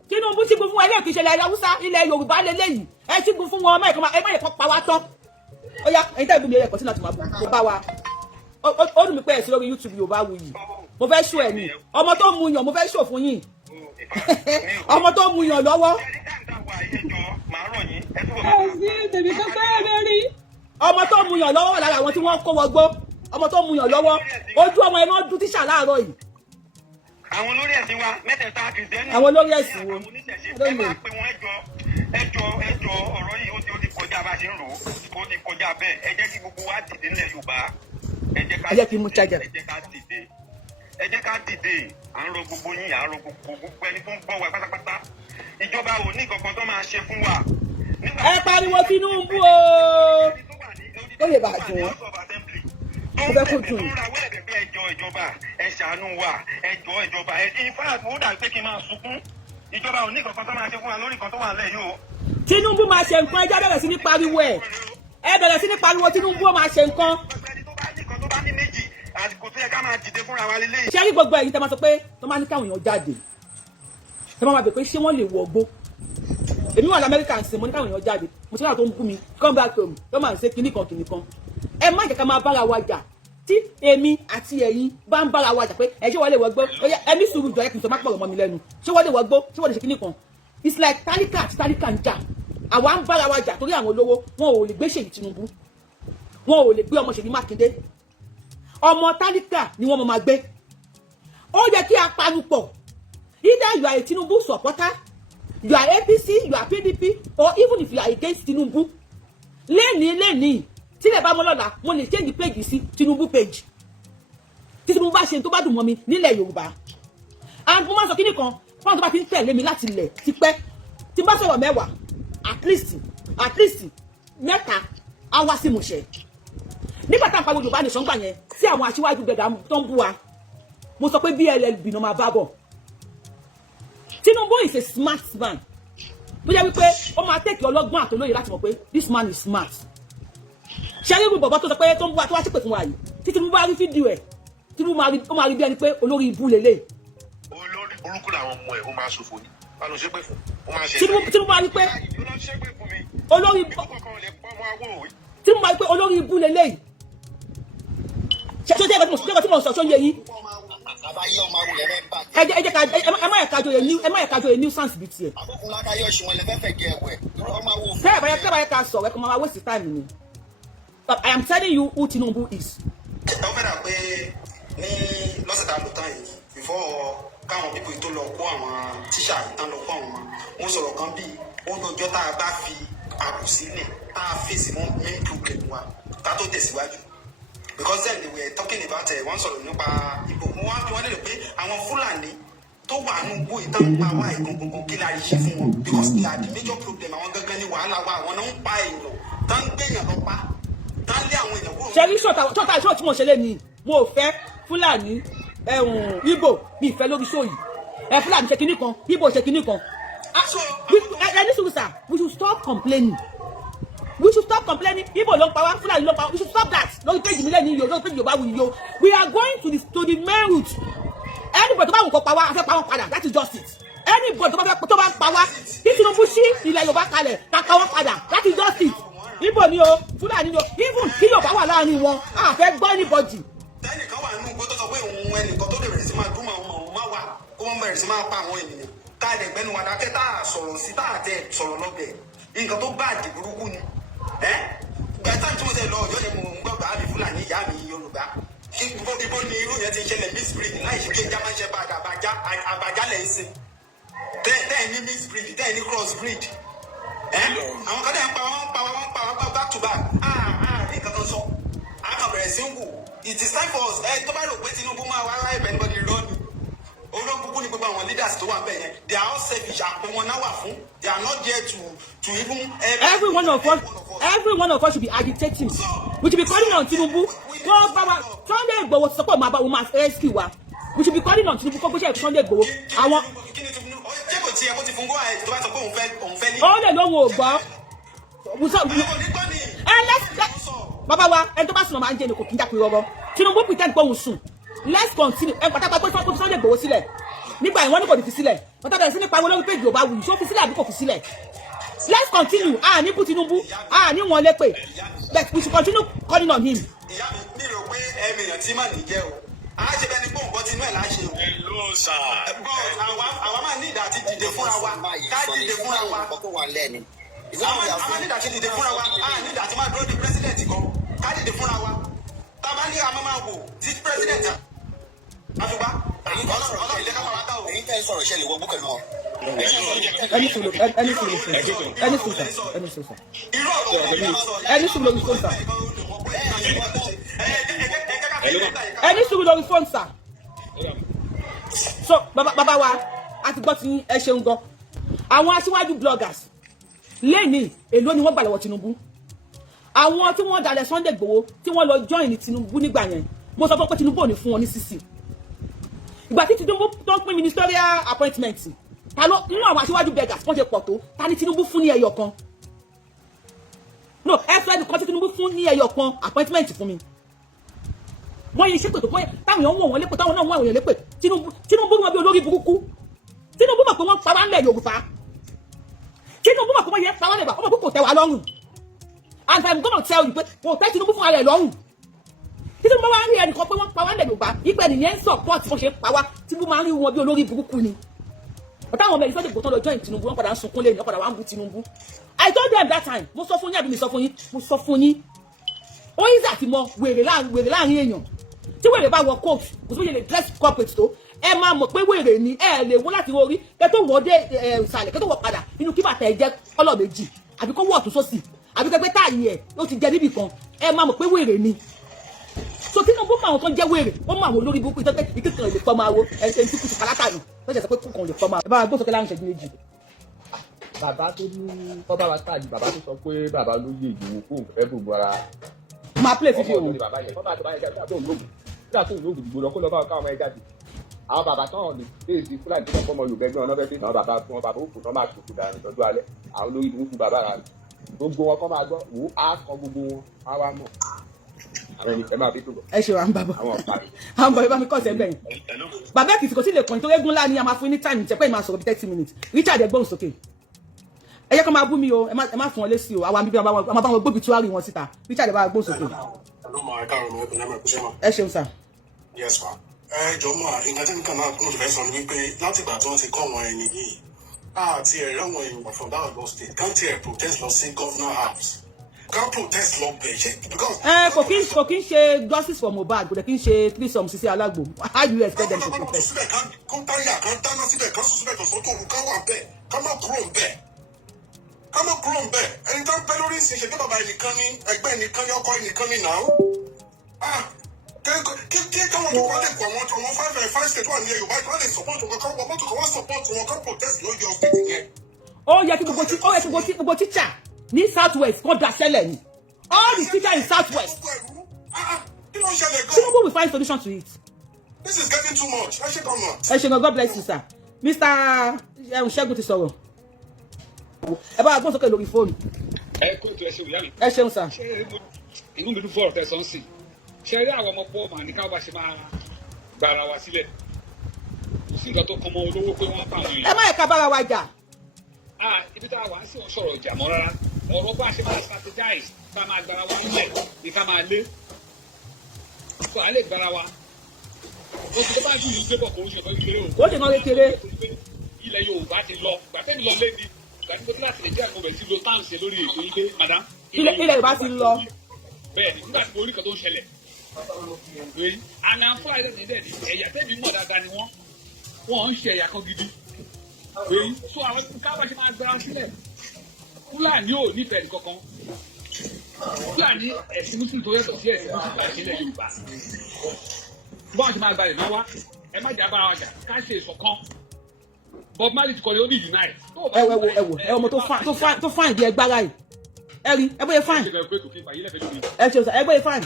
Tinubu ṣígun fún wọn ilé ìkíṣẹ́ ilẹ̀ Haúsá ilẹ̀ Yorùbá lélẹ́yìí ẹ ṣígun fún wọn ọmọ ẹ̀kọ́ pa wá tán ó yá ẹ̀yin tẹ́lẹ̀ bí mi ẹ̀kọ́ sínú àtìmọ́ kó bá wa ó dùn mí pé ẹ̀sìn lórí YouTube Yorùbá Wuyì mo fẹ́ ṣó ẹ̀ ní ọmọ tó mu yàn mo fẹ́ ṣó fún yín ọmọ tó mu yàn lọ́wọ́. ọmọ tó mu yàn lọ́wọ́ lára àwọn tí wọ́n kó wọgbó ọmọ tó mu yàn lọ́wọ́ ojú ọmọ ẹ̀ náà dún tíṣà láàárọ̀ yìí. àwọn olórí ẹ̀sìn wa mẹ́tẹ̀ẹ̀ta kìrìsìtẹ́nì. àwọn olórí ẹ̀sìn wo. ẹ máa pe wọn ẹjọ́ ọ̀rọ̀ yìí ó ti kọjá bá a ṣe ń rò ó ti kọjá bẹ́ẹ̀ ẹ jẹ́ kí gbogbo wa dìde nílẹ̀ Yorùbá ẹ jẹ́ ká dìde ẹ jẹ́ ká dìde à ń rọ gbogbo yín à ń rọ gbogbo ẹni tó ń gbọ́ wa pátápátá ìjọba ò ní kankan tó máa ṣe fún wa. ẹ pariwo Tinubu o ó lè bàjẹ́ ó fẹ́ kó dùn. ẹjọ́ ìjọba ẹ ṣàánú wa ẹjọ́ ìjọba in fact ó dà pé kí n máa sunkún ìjọba ò ní kankan tó máa ṣe fún wa lórí kan tó wà lẹ́yìn o. Tinubu máa ṣe nǹkan ẹjọ́ bẹ̀rẹ̀ sí ní pariwo ẹ̀ ẹ bẹ̀rẹ̀ sí ní pariwo Tinubu ó máa ṣe nǹkan. tó bá ní méjì àsìkò tó yẹ ká máa dìde fúnra wa lélẹ́yìn. ṣé rí gbogbo ẹ̀yin tẹ́ máa sọ pé tó máa ní káwọn èèyàn jáde tẹ́ máa bẹ̀ pé ṣé wọ́n lè wọ ọgbó èmi wà lamẹ́ríkà ń sìn mo ní káwọn èèyàn jáde mo ti náà tó ń bú mi come back home tó máa ń ṣe kinní kan ẹ má jẹ́ ká máa bára wa jà tí èmi àti ẹ̀yin bá ń bára wa jà pé ẹ ṣé wọ́n lè wọ ọgbó ẹ̀mí sùúrù jọ ẹ kì í sọ má pọ̀rọ̀ mọ́ mi lẹ́nu ṣé wọ́n lè wọ ọgbó ṣé wọ́n lè ṣe kinní kan it's like tálíkà àti tálíkà ń jà àwa ń bára wa jà torí àwọn olówó wọn ò lè gbé Ṣèyí Tinubu wọn ò lè gbé ọmọ Ṣèyí Mákindé ọmọ tálíkà ni wọ́n máa gbé ó yẹ kí a panupọ̀ either you are a Tinubu supporter you are APC you are PDP or even if you are against Tinubu lẹ́ni tílẹ̀ bá mọ́ lọ́la mo lè change page sí Tinubu page tí Tinubu bá ṣe tó bá dùn mọ́ mi nílẹ̀ Yorùbá and mo máa sọ kíní kan fún àwọn tó bá ti ń tẹ̀lé mi láti ilẹ̀ tipẹ́ tí bá sọ̀rọ̀ mẹ́wàá at least mẹ́ta á wá sí ìmúṣẹ nígbà tá à ń pariwo Yorùbá nation gbà yẹn sí àwọn aṣíwájú gbẹ̀dà tó ń bú wa mo sọ pé BLLB náà máa bá bọ̀ Tinubu is a smart man bó jẹ́ wípé ó máa tẹ̀kì ọlọ́gbọ́n àtolóye láti mọ̀ pé this man is smart ṣé ayé gbogbo bàbá tó sọ pé tó ń bú wa tó wá ṣépè fún wa yìí tí Tinubu bá rí fídíò ẹ̀ Tinubu ó máa rí bí ẹni pé olórí ibú lélẹ̀. olórí burúkú làwọn ọmọ ẹ̀ ó máa ṣòfò ni wọn lọ ṣépè fún ó máa ṣe. Tinubu bá rí pé olórí Tinubu bá rí pé olórí ibú lélẹ̀ ṣé tó jẹ́ ẹ̀ka tí mo sọ sóyè yìí ẹ má yẹ kájọ yẹ nuisance bíi tiẹ̀. tẹ́lẹ̀ bá yẹ ká sọ̀rọ̀ ẹ kò máa waste time ni but I am telling you who Tinubu is. ó fẹ́ràn pé ní lọ́sẹ̀ tá a lò tán yìí before káwọn pípọ̀ tó lọ kó àwọn tíṣà tán lọ kó àwọn ọmọ wọn sọ̀rọ̀ kan bíi ó lọ́jọ́ tá a bá fi àbò sílẹ̀ tá a fèsì mọ́ main problem wa ká tó tẹ̀síwájú. Because then they were talking about wọ́n sọ̀rọ̀ nípa ìbò mo wá bí wọ́n lè pé àwọn Fúlàní tó wà ní gbó ìtàn pa wá ìgbọ̀ngbọ̀ngbọ̀n kí la lè ṣe fún wọn because they are the major problem àwọn gangan ní wàhálà wa àwọn náà ń pa èèyàn tá ń gbé èèyàn lọ pa tá ń lé àwọn èèyàn kúrò. ṣe rí ṣọ́ọ̀tà ìṣó tí mo ṣe lé ní mo ò fẹ́ Fúlàní Ìgbò mi ìfẹ́ lórí ṣó yìí Fúlàní ṣe kinní kan Ìgbò ṣe kinní kan ẹni sùúrù sà we should stop complaining. We should stop complaining. Igbo ló ń pa wá, Fulani ló ń pa wá. We should stop that. Lórí page mi lẹ́yìn yóò, lórí page Yorùbá wù yóò. We are going to the main route. Anybody tó bá wù kó pa wá, a fẹ́ pa wọ́n padà. That is justice. Anybody tó bá ń pa wá, tí Tinubu ṣí ilẹ̀ Yorùbá kalẹ̀, ká pa wọ́n padà. That is justice. Igbo ni o, Fulani ni o. Even kí Yorùbá wà láàrin wọn, a fẹ́ gbọ́ anybody. Tẹ́nìkan wà nínú igbó tó sọ pé òun ẹnìkan tó lè bẹ̀rẹ̀ sí máa dúnmọ̀ òun máa wà kó wọ́n bẹ̀rẹ̀ sí máa pa àwọn ènìyàn. Ká ẹ̀dẹ̀gbẹ́nu wa dákẹ́ tá a sọ̀rọ̀ sí tá a tẹ̀ sọ̀rọ̀ lọ́bẹ̀. Nǹkan tó bá àdì burúkú ni. Gbàtà tí mo tẹ lọ ọjọ́ ni mo ń gbọ́ bá mi Fúlàní ìyá mi Yorùbá ibo ni irú yẹn ti ń ṣẹlẹ̀ mixbreed láì ṣe kí ẹja máa ń ṣe bá àbájá lẹ́yìn sí tẹ́ẹ̀ ní mixbreed tẹ́ẹ̀ ní crossbreed àwọn kan dẹ̀ ń pa wọ́n back to back ní nǹkan tó ń sọ àwọn bẹ̀rẹ̀ sí ń wù it is time for us tó bá rò pé Tinubu máa wá ráyè bẹ́ẹ̀ níbọ̀dì lọ́ọ̀nù olóògùnkùn ní gbogbo àwọn leaders tó wà bẹ́ẹ̀ yẹn they are all selfish àpò wọn náà wà fún they are not there to even every one of us should be agitating we should be calling on Tinubu wọ́n bá wa Sunday Igboho sọ pé òun máa rescue wa we should be calling on Tinubu kó gbéṣẹ́ Sunday Igboho àwọn. ṣé kò tiẹ̀ kó ti fún gómìnà tó bá sọ pé òun fẹ́ ní. ó lè lóhun ò gbọ́. bàbá wa ẹni tó bá sùn máa ń jẹ́ ẹni kò kí n jápé rọrọ Tinubu pretend pé òun sùn let's continue ẹ pátápátá pé Sunday Igboho sílẹ̀ nígbà ìwọ́n ní kò ní fi sílẹ̀ wọ́n tábìlẹ̀ sí nípa wọn lórí péjì Yorùbá wuyì ṣó fi sílẹ̀ àbí kò fi sílẹ̀ let's continue ní bú Tinubu ní wọn lépè but we should continue calling on him. ìyá mi rò pé ẹ̀mí èèyàn tí mà ní jẹ́ o a ṣe bẹ́ẹ̀ ni pé òǹkọ́ tinú ẹ̀ láṣẹ o Hello, sir. Àwa máa ní ìdá àti dìde fúnra wa. Ká dìde fúnra wa. Àwa ní ìdá àti dìde fúnra wa. A ní ìdá àti máa dúró di president kan. Ká dìde fúnra wa. Tá a bá ní àmọ́ máa wò tí president àfipá. Ọlọ́run ilé ká máa wá ká o. Èyí tẹ́ ẹ sọ̀rọ̀ ṣẹlẹ̀ wọ búkẹ́ náà. Ẹni sùn lórí fóònù sà. Ẹni sùn lórí fóònù sà. So bàbá wa a ti gbọ́ ti ẹ ṣeun gan. Àwọn aṣíwájú bloggers lẹ́ni èló ni wọ́n gbà lọ́wọ́ Tinubu. Àwọn tí wọ́n dalẹ̀ Sunday Igboho tí wọ́n lọ join ní Tinubu nígbà yẹn mo sọ fún pé Tinubu ò ní fún wọn ní sísì. Ìgbà tí Tinubu tó ń pín ministerial appointment ta ló nínú àwọn aṣíwájú beggars wọ́n ṣe pọ̀ tó ta ni Tinubu fún ní ẹyọ kan. No ẹ̀fẹ̀ nìkan tí Tinubu fún ní ẹyọ kan appointment fún mi. Wọ́n yìí ṣépè tó fún táwọn èèyàn wọ̀n wọ́n lépè táwọn náà wọ́n àwọn èèyàn lépè Tinubu wọn bí olórí burúkú. Tinubu mọ̀ pé wọ́n pa wá ńlẹ̀ Yorùbá. Tinubu mọ̀ pé wọ́n yẹ pa wá ńlẹ̀ Yorùbá ọmọ pé kò tẹ́ wa lọ́rùn. And I'm gonna tell you pé kò tẹ́ Tinubu fún ara ẹ̀ lọ́rùn. Tinubu máa ń rí ẹnìkan pé wọ́n pa wá ńlẹ̀ Yorùbá ìgbẹ́ nìyẹn ń support bó ṣe pa wá Tinubu máa ń rí wọn bí olórí burúkú ni. But táwọn ọmọ ẹ̀yìn Sunday Igboho tán lọ join Tinubu wọ́n padà ń sunkún lé ní wọ́n padà wá ń bú Tinubu. I told them that time mo sọ fún yín àbí mi sọ fún yín mo sọ fún yín. Ó yí àti mọ wèrè láàrin èèyàn tí wèrè bá wọ coat kò sí bó ṣe lè dress corporate tó ẹ máa mọ̀ pé wèrè ni ẹ lè wó láti orí kẹ́ tó wọ́ dé ìsàlẹ̀ kẹ́ tó wọ́ padà inú kí bàtà ẹ jẹ́ kọ́lọ̀ méjì àbí kó wọ̀ ọ̀tún sósì àbí kẹ́ pé táàyè ẹ̀ ó ti jẹ níbì kan ẹ máa mọ̀ pé wèrè ni. So Tinubu mọ àwọn tó jẹ́ wèrè ó mọ àwọn olórí burúkú ìtọ́jú ìkékan lè pọ́ máa wo ẹni tí kùtù pàlátà nù tó ṣe sọ pé kùkàn lè pọ́ máa. ẹ bá gbọ́sọ̀ kí láwọn ṣẹ́jú méjì. Bàbá tó ní kọ́ bá wa káàdì bàbá tó sọ pé bàbá ló yé ìdìbò fún òun fẹ́ gbogbo ara. Máa play fídíò òun. Bàbá yẹn kọ́ bá tó bá yẹn jáde àbọ̀ òun nígbà tó òun òdìbò lọ kó lọ bá káwọn ọmọ yẹn jáde. Àwọn bàbá tán ní déèdì Fúlàní tó kọ́ ọmọ Yorùbá ẹgbẹ́ wọn náà fẹ́ fi àwọn bàbá òkú tán máa ṣòkò dànù tọ́jú alẹ́ àwọn olórí burúkú bàbá rà gbogbo wọn kọ́ máa gbọ́ wò á kọ́ gbogbo wọn á wá mọ̀ àwọn ènìyàn máa fi tó bọ̀. Ẹ ṣe wà ń bàbọ̀ àwọn ọ̀parí. àwọn bàbá bá mi kọ́ ọ̀sẹ̀ bẹ́yìn. Bàbá Èkìtì kò sí lè kàn tó régún ńlá ni a máa fún ní time ìtẹ́pẹ́ ìmáa sọ̀rọ̀ bí 30 minutes Richard ẹgbọ́n sókè. Ẹ jẹ́ kó máa bú mi o ẹ má fún wọn lé sí o àwọn àbíbí ọmọ bá wọn gbóbi tí wàá rí wọn síta Richard ẹgbọ́n gbọ́n sókè. Ẹ ṣeun sà. Yes ma. Ẹ jọ mọ nǹkan tí nǹkan náà mo fẹ́ sọ ni wípé láti ìgbà tí wọ́n ti kọ́ wọn ẹni yìí àti ẹ̀rọ àwọn èèyàn from that Oyo state kàn tiẹ̀ protest lọ sí governor house kàn protest lọ bẹ̀ ṣe because. Kò kí ń ṣe justice for Mohbad kò dẹ̀ kí ń ṣe threesome Sisi Alagbo how you expect them to protest. kàn táyà kàn dáná síbẹ̀ kàn sùn síbẹ̀ tó sọ́tò òru kàn wà bẹ́ẹ̀ kàn má kúrò bẹ́ẹ̀ kàn má kúrò bẹ́ẹ̀ ẹni tó ń pẹ́ lórí ìsìn ṣe kí bàbá ẹnìkan ní ẹgbẹ́ ẹnìkan ní ọkọ ẹnìkan ní náà kí káwọn tó wọlé kọ àwọn ọmọ five state wà ní Yorùbá kí wọ́n lè support wọn kọ́ wọ́n mọ́tò kọ́ wọ́n support wọn kọ́ protest lórí ọ̀sẹ̀ yẹn. Ó yẹ kí gbogbo teacher ní south west kọ́ da ṣẹlẹ̀ ni all the teachers in south west. Kí ló ń ṣẹlẹ̀ gan-an? Tinubu will find solution to it. This is getting too much. Ẹ ṣe gan mọ. Ẹ ṣe gan God bless you sir. Mr. Ṣẹ́gun ti sọ̀rọ̀. Ẹ bá wa gbọ́n sókè lórí fóònù. Ẹ kó ètò ẹsẹ̀ òyà mi. Ẹ ṣeun sir. Inú mi dùn fún ọ̀rọ̀ tẹ̀sán sí. Ṣé rí àwọn ọmọ pọ́ màá ní káwọn bá ṣe máa gbára wa sílẹ̀? Kò sí nǹkan tó kọ́ mọ́ olówó pé wọ́n pa àwọn èèyàn. Ẹ má yẹ ká bára wa jà. Ibi tá a wà á sì ń sọ̀rọ̀ ìjà mọ́ rárá. Ọ̀rọ̀ bá a ṣe máa strategize ká máa gbára wa nílẹ̀ ní ká máa lé. Kò á lè gbára wa. Oṣù tó bá jù ní gbébọ̀ kò ń ṣe ọ̀tọ̀ kékeré o. Ó ṣe náà kékeré. Ilẹ̀ Yorùbá ti lọ. Gbàtẹ́mi lọ lé ní. Gbàtẹ́mi tó láti lè jẹ́ àgbọ̀bẹ̀ tí lo táǹsì lórí ètò yìí pé madam. Ilẹ̀ Yorùbá ti lọ. Bẹ́ẹ̀ni nígbà tí mo rí kan tó ń ṣẹlẹ̀. Àmì àǹfààní ẹ̀dẹ̀ nílẹ̀ ni ẹ̀yà tẹ́mi mọ̀ dáadáa ni wọ́n ń ṣe ẹ̀yà kan gidi. So àwọn káwá ṣe máa gbára sílẹ̀. Fúlàní ò nífẹ̀ẹ́ ní kankan. Fúlàní ẹ̀sìn Mùsùlùmí tó yàtọ̀ sí ẹ̀sìn Mùsùlùmí àti ilẹ̀ Yorùbá. Bọ́ọ̀ ṣe máa gbalẹ̀ náà wá ẹ má jà bára wa jà ká ṣe ìṣọ̀kan. Bob Marley ti kọ́ni ó ní unite. Ẹ ọmọ tó fáìn bí ẹgbára yìí. Ẹ rí ẹ bóyá fáìn. Ẹ ṣe ẹ bóyá fáìn.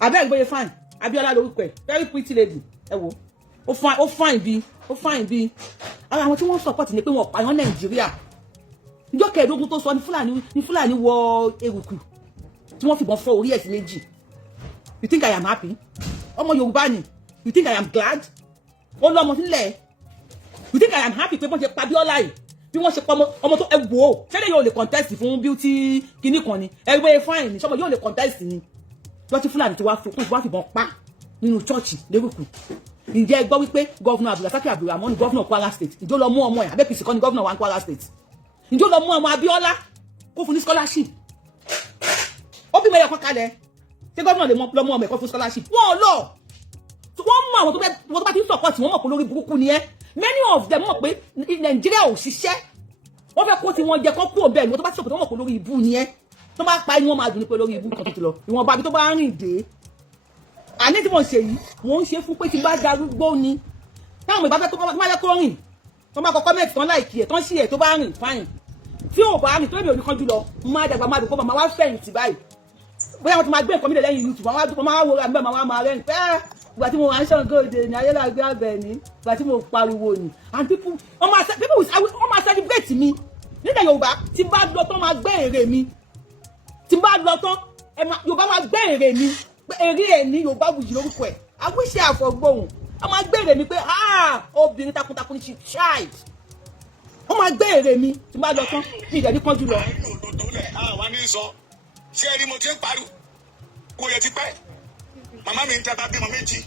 Abẹ́ ìgbóyè fáìn. Abíọ́lá lórúkọ ẹ̀ very pretty lady. Ẹ wo ó fáìn bí. Ara àwọn tí wọ́n support ni pé wọ́n pààyàn Nàìjíríà. Ìjọ́ kẹẹ̀ẹ́dógún tó sọ ní Fúlàní wọ eruku tí wọ́n fìbọn fọ́ orí ẹ̀ sí méjì. You think I am happy? Ọmọ Yorùbá ni. You think I am glad? Ó lọ ọmọ sílẹ̀. You think I am happy pé wọ́n ṣe pa Abíọ́lá yìí? Bí wọ́n ṣe pa ọmọ tó ẹ wò ó. Ṣẹ́lẹ̀ yóò lè contest fún beauty kinní kan ni. Ẹgbẹ́ fine ni. Ṣọ́mọ yóò lè contest ni. Lọ́tí Fúlàní tí wàá fìbọn pa nínú chọ́ọ̀chì lérúkù. ǹjẹ́ ẹ gbọ́ wípé gọ́vnà Abdulrasaq Abdulrahman gọ́vnà Kwara State ìjọ lọ mú ọmọ ẹ̀ abẹ́pìsì kan ní gọ́vnà wa Kwara State ìjọ lọ mú ọmọ Abíọ́lá kó fún ní scholarship ó bí mẹ́rin kan kalẹ̀ ṣé gọ́vnà lè lọ mú ọmọ ẹ̀ kó fún scholarship wọ́n lọ wọ́n mú àwọn tó bá ti ń support wọ́n mọ̀ pé lórí burúkú ni ẹ́ many of them mọ̀ pé Nàìjíríà ò ṣiṣẹ́ wọ́n fẹ́ kó tí wọ́n jẹ kó kúrò bẹ́ẹ̀ ni wọ́n tó bá ti support wọ́n mọ̀ pé lórí ibú ni ẹ́ tó bá pa inú wọn máa dùn ní pé lórí ibú kan tó ti lọ ìwọ̀n bàbí tó bá rìn dé àní tí mo ṣe yìí mo ń ṣe fún pé tí bá darúgbó ni táwọn ìbá fẹ́ tó bá fẹ́ kó rìn tó bá kọ́kọ́ mẹ́tì tán láìkí ẹ̀ tán sí ẹ̀ tó bá rìn fáìn tí ò bá rìn tó lè oníkan jùlọ máa dàgbà máa dùn kó máa wá fẹ̀yìntì báyìí bóyá wọn ti máa gbé nǹkan mílẹ̀ lẹ́yìn YouTube wọn máa wo ra mẹ́ẹ̀ máa rẹ́rìn pé ìgbà tí mo wà ń ṣàn góòdè ní ayélujára àgbẹ̀ ní ìgbà tí mo pariwo ni and people wọ́n máa celebrate mi nígbà Yorùbá tí bá lọ tán máa gbé èrè mi tí bá lọ tán Yorùbá máa gbé èrè mi èrè ẹ̀ ní Yorùbá wùyí lórúkọ ẹ̀ àwíṣe àfọ̀gbóhùn wọ́n máa gbé èrè mi pé obìnrin takuntakun ní child wọ́n máa gbé èrè mi tí bá lọ tán ní ìdẹ̀ ní kánjú lọ. àwọn ní sọ ṣé ẹni mo ti ń parí kó yẹ ti pẹ́ màmá mi ń tẹ́ bá bímọ méjì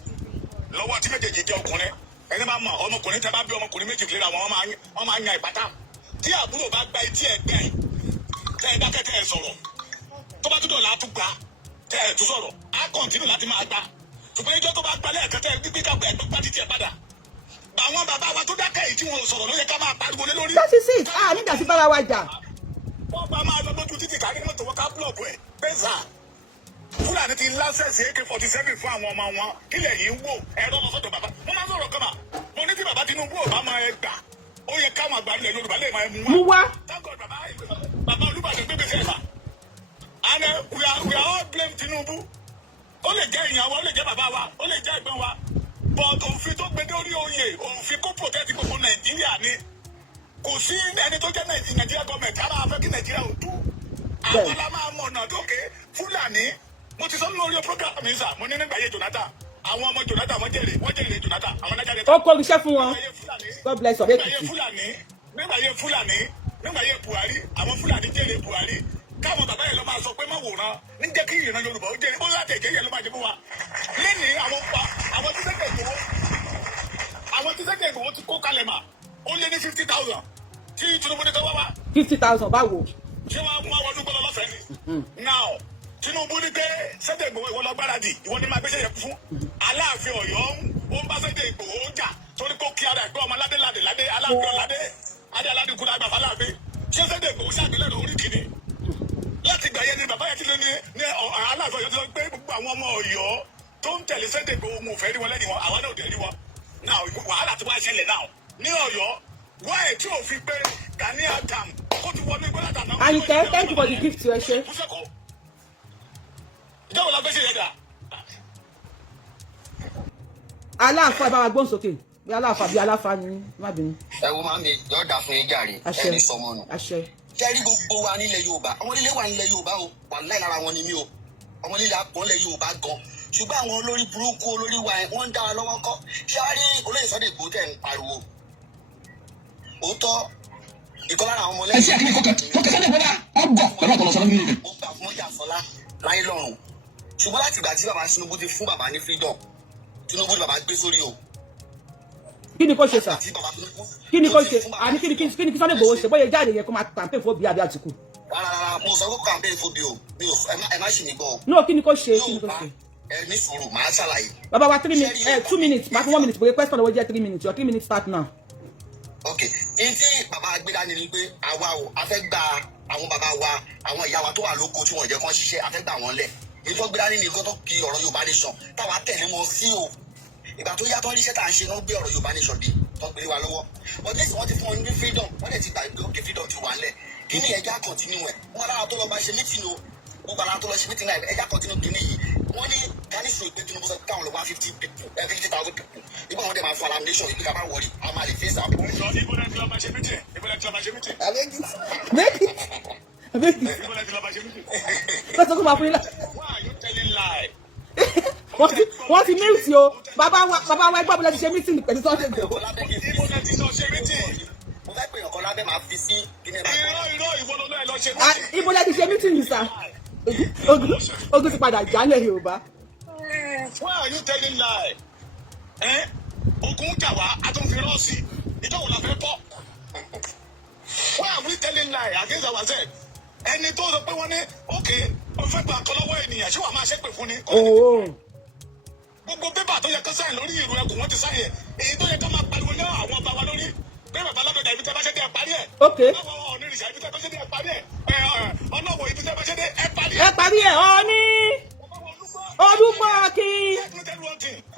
lọ́wọ́ tí méjèèjì jẹ́ ọkùnrin ẹni bá mọ ọmọkùnrin tẹ́ bá bí ọmọkùnrin méjì fìlera wọn wọ́n máa ń yan ìbátá tí àbúrò bá gba etí ẹgbẹ́ ẹ̀ tẹ́ ẹ dákẹ́ tẹ́ ẹ sọ̀rọ̀ tó bá túbọ̀ látú gba tẹ́ ẹ tún sọ̀rọ̀ á kọ̀ǹtínú láti máa gba ṣùgbọ́n ìjọ tó bá gba lẹ́ẹ̀kan tẹ́ ẹ gbígbé kápẹ́ ẹgbẹ́ pàtí tiẹ̀ padà àwọn bàbá wa tó dákẹ́ yìí tí wọ́n sọ̀rọ̀ ló yẹ ká máa pariwo lé lórí. that is it nígbà tí bára wa jà. wọ́n bá máa lọ lójú títì kárí mọ́tò wọn ká búlọ̀kù ẹ̀ bẹ́ẹ̀ Fúlàní ti lásẹ̀sì AK-47 fún àwọn ọmọ wọn kílẹ̀ yìí ń wò ẹ̀rọ ọmọ fọ́tò bàbá wọ́n máa ń sọ̀rọ̀ kọ́mà mo ní tí bàbá Tinubu ò bá máa ẹ gbà ó yẹ káwọn àgbà ilẹ̀ Yorùbá lè máa mú wá. bàbá Olúbàdàn gbé gbèsè ẹ̀fà and we are all blame Tinubu ó lè jẹ́ ìyàwó ó lè jẹ́ bàbá wa ó lè jẹ́ ẹ̀gbọ́n wa but òfin tó gbé dórí oyè òfin kó protect gbogbo Nàìjíríà ni kò sí ẹni tó jẹ́ Nàìjíríà gọ́ọ̀mẹ̀ntì á máa fẹ́ kí Nàìjíríà ò tú àwọn la máa mọ̀ ọ̀nà tókè Fúlàní mo ti sọ lórí program mi sà mo ní nígbà yẹ Jonathan àwọn ọmọ Jonathan wọ́n jèrè Jonathan àwọn nájà jẹ. ó kó iṣẹ́ fún wọn God bless you. nígbà yẹ Fúlàní nígbà yẹ Buhari àwọn Fúlàní jèrè Buhari káwọn bàbá yẹn lọ máa sọ pé má wòran ní jẹ́ kí ìran Yorùbá ó jèrè bó láti ẹ̀jẹ̀ yẹn ló máa jẹ fún wa lẹ́nìí àwọn tí Sẹ́kẹ̀ Ìgbòho ti kó kalẹ̀ mà ó lé ní 50,000 tí Tinubu ní ká wá wá. 50,000 báwo. ṣé wàá mú àwọn ọdún gbọ́dọ̀ lọ́fẹ̀ẹ́ ni now Tinubu ní pé Sẹ́kẹ̀ Ìgbòho ìwọ lọ gbáradì ìwọ ni máa gbéṣẹ́ yẹn fún Aláàfin Ọ̀yọ́ ó ń bá Sẹ́kẹ̀ Ìgbòho jà torí kó kí ara ẹ̀gbọ́n ọmọ ládé Aláàfin Ọ̀ládé aládé kúrò àgbà fàlàfin ṣé Sẹ́kẹ̀ Ìgbòho ṣàgbélẹ̀ orí kìíní láti gbà yẹn ni bàbá yẹn ti lé ní Aláàfin Ọ̀yọ́ ti sọ pé gbogbo àwọn ọmọ Ọ̀yọ́ tó ń tẹ̀lé Sẹ́kẹ̀ Ìgbòho mo fẹ́ rí wọn lẹ́yìn wọn àwa náà ò dẹ̀ rí wọn náà wàhálà ti wá ṣẹlẹ̀ náà ní Ọ̀yọ́ wáyé tí ò fi pé Gani Adam kó ti wọnú ìgbẹ́ látàná. Àyìnkẹ́ thank you for the gift ẹ ṣe. ìjọba la fẹ́ ṣe yẹn dà. Aláàfáà bá wa gbóhùn sókè bí Aláàfáà bí Aláàfáà ni má bínú. ẹ wo máa mi yọ̀ọ́ dà fún yín jàre ẹni sọmọ nù. kẹ́rí gbogbo wa nílẹ̀ Yorùbá àwọn líle wà nílẹ̀ Yorùbá o wà láì lára wọn ni mí o àwọn líle àpọ̀ nílẹ̀ Yorùbá gan ṣùgbọ́n àwọn olórí burúkú olórí wa wọ́n ń dá wa lọ́wọ́ kọ́ ṣáárí olóyè Sunday Igboho tẹ̀ ń pariwo òótọ́ ìkọ́ lára àwọn ọmọlẹ́yìn. ẹsẹ̀ àkíní kọ́kẹ́ Sunday Igboho ọgọ̀ pẹ̀lú ọ̀pọ̀lọpọ̀ sọ́dọ̀ nínú. ó gbà fún ọjà Fọlá láyé lọ́rùn ṣùgbọ́n láti ìgbà tí bàbá Tinubu ti fún bàbá ní freedom Tinubu ni bàbá gbé sórí o. kí ni kò ṣe sà kí ni kò ṣe àní kí ni Sunday Igboho ṣe bóyá jáde yẹ kó máa campaign fún Obi àbí Àtìkù. rárá mo sọ pé campaign fún Obi o mi ò ẹ má ṣì ní gbọ́ o. no kí ni kò ṣe kí ni kò ṣe. ẹ ní sùúrù màá ṣàlàyé. bàbá wa 2 minutes máa fún 1 minute bóyá question owó jẹ́ 3 minutes your 3 minutes start now. ok n tí bàbá agbéra ni pé àwa o a fẹ́ gba àwọn bàbá wa àwọn ìyá wa tó wà lóko tí wọ́n jẹ́ kán ṣiṣẹ́ a fẹ́ gbà wọ́n lẹ̀ èyí tó gbéra ní nǹkan tó kí ọ̀rọ̀ Yorùbá nation táwa tẹ̀lé wọn sí o ìgbà tó yàtọ̀ níṣẹ́ tá à ń ṣe náà gbé ọ̀rọ̀ Yorùbá nation dé tó gbé wa lọ́wọ́ but nísìnyí wọ́n ti fún wọn ní freedom wọ́n dẹ̀ ti gbà pé òkè freedom ti wà lẹ̀ kí ni ẹja continue ẹ̀ wọ́n alára tó lọ bá ṣe meeting o gbogbo alára tó lọ ṣe meeting náà ẹja continue kí ni yìí wọ́n ní kánísù ìpè Tinubu sọ káwọn lọ wá 50,000 people nígbà wọn dẹ̀ máa fún alamnation ìpè ká bá wọrí a máa lè face am. Lọ́sọ̀ kó máa fún yín lá. Wọ́n ti mute o. Bàbá wa ẹgbẹ́ abúlé ti ṣe meeting pẹ̀lú Sunday Igboho. Mo fẹ́ pè ọ̀kan lábẹ́ máa fi sí Guinea. Ibo lẹ ti ṣe meeting yìí sà. Ogun ti padà jálẹ̀ Yorùbá. Why are you telling lie? sí ìjọ wo la fẹ́ bọ́. Why are we telling lie against ourselves? Ẹni tó sọ pé wọ́n ní òkè ó fẹ́ gbà kọ́ lọ́wọ́ ènìyàn ṣé wàá máa ṣépè fún ni. Gbogbo pépà tó yẹ kó sáyẹn lórí ìrù ẹkùn wọn ti sáyẹn èyí tó yẹ ká máa pariwo lé àwọn ọba wa lórí pé bàbá alábẹ̀dẹ̀ ibi tẹ́ bá ṣe dé ẹ parí ẹ̀. Báwo onírìṣà ibi tẹ́ bá ṣe dé ẹ parí ẹ̀. Ọlọ́wọ̀ ibi tẹ́ bá ṣe dé ẹ parí ẹ̀. Ẹ parí ẹ̀ Ọọ̀ni. Olúgbọ́ Akin.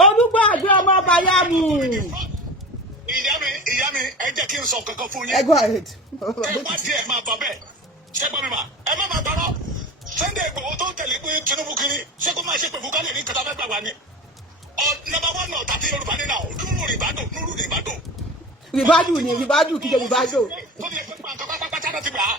Olúgbọ́ àgbẹ̀ ọmọ ọba Yámù. Ìyá mi ẹ jẹ́ kí n sọ kankan fún yín. Ẹ go ahead. Ẹ wá díẹ̀ máa bọ̀ bẹ́ẹ̀. Ṣé gbọ́ mi mà? Ẹ má máa gbọ́rọ̀. Sunday Igboho tó ń tẹ̀lé pé Tinubu kiri ṣé kó máa ṣe pé fúkálẹ̀ ní kẹta fẹ́ gbà wá ni. Nọ́mbà 1 náà tàbí Yorùbá nínú àwọn Nuru Ribado Nuru Ribado. Ribadu ni Ribadu kìí ṣe Ribado. Tó ní ẹgbẹ́ pàǹkà pátápátá náà ti gbà á.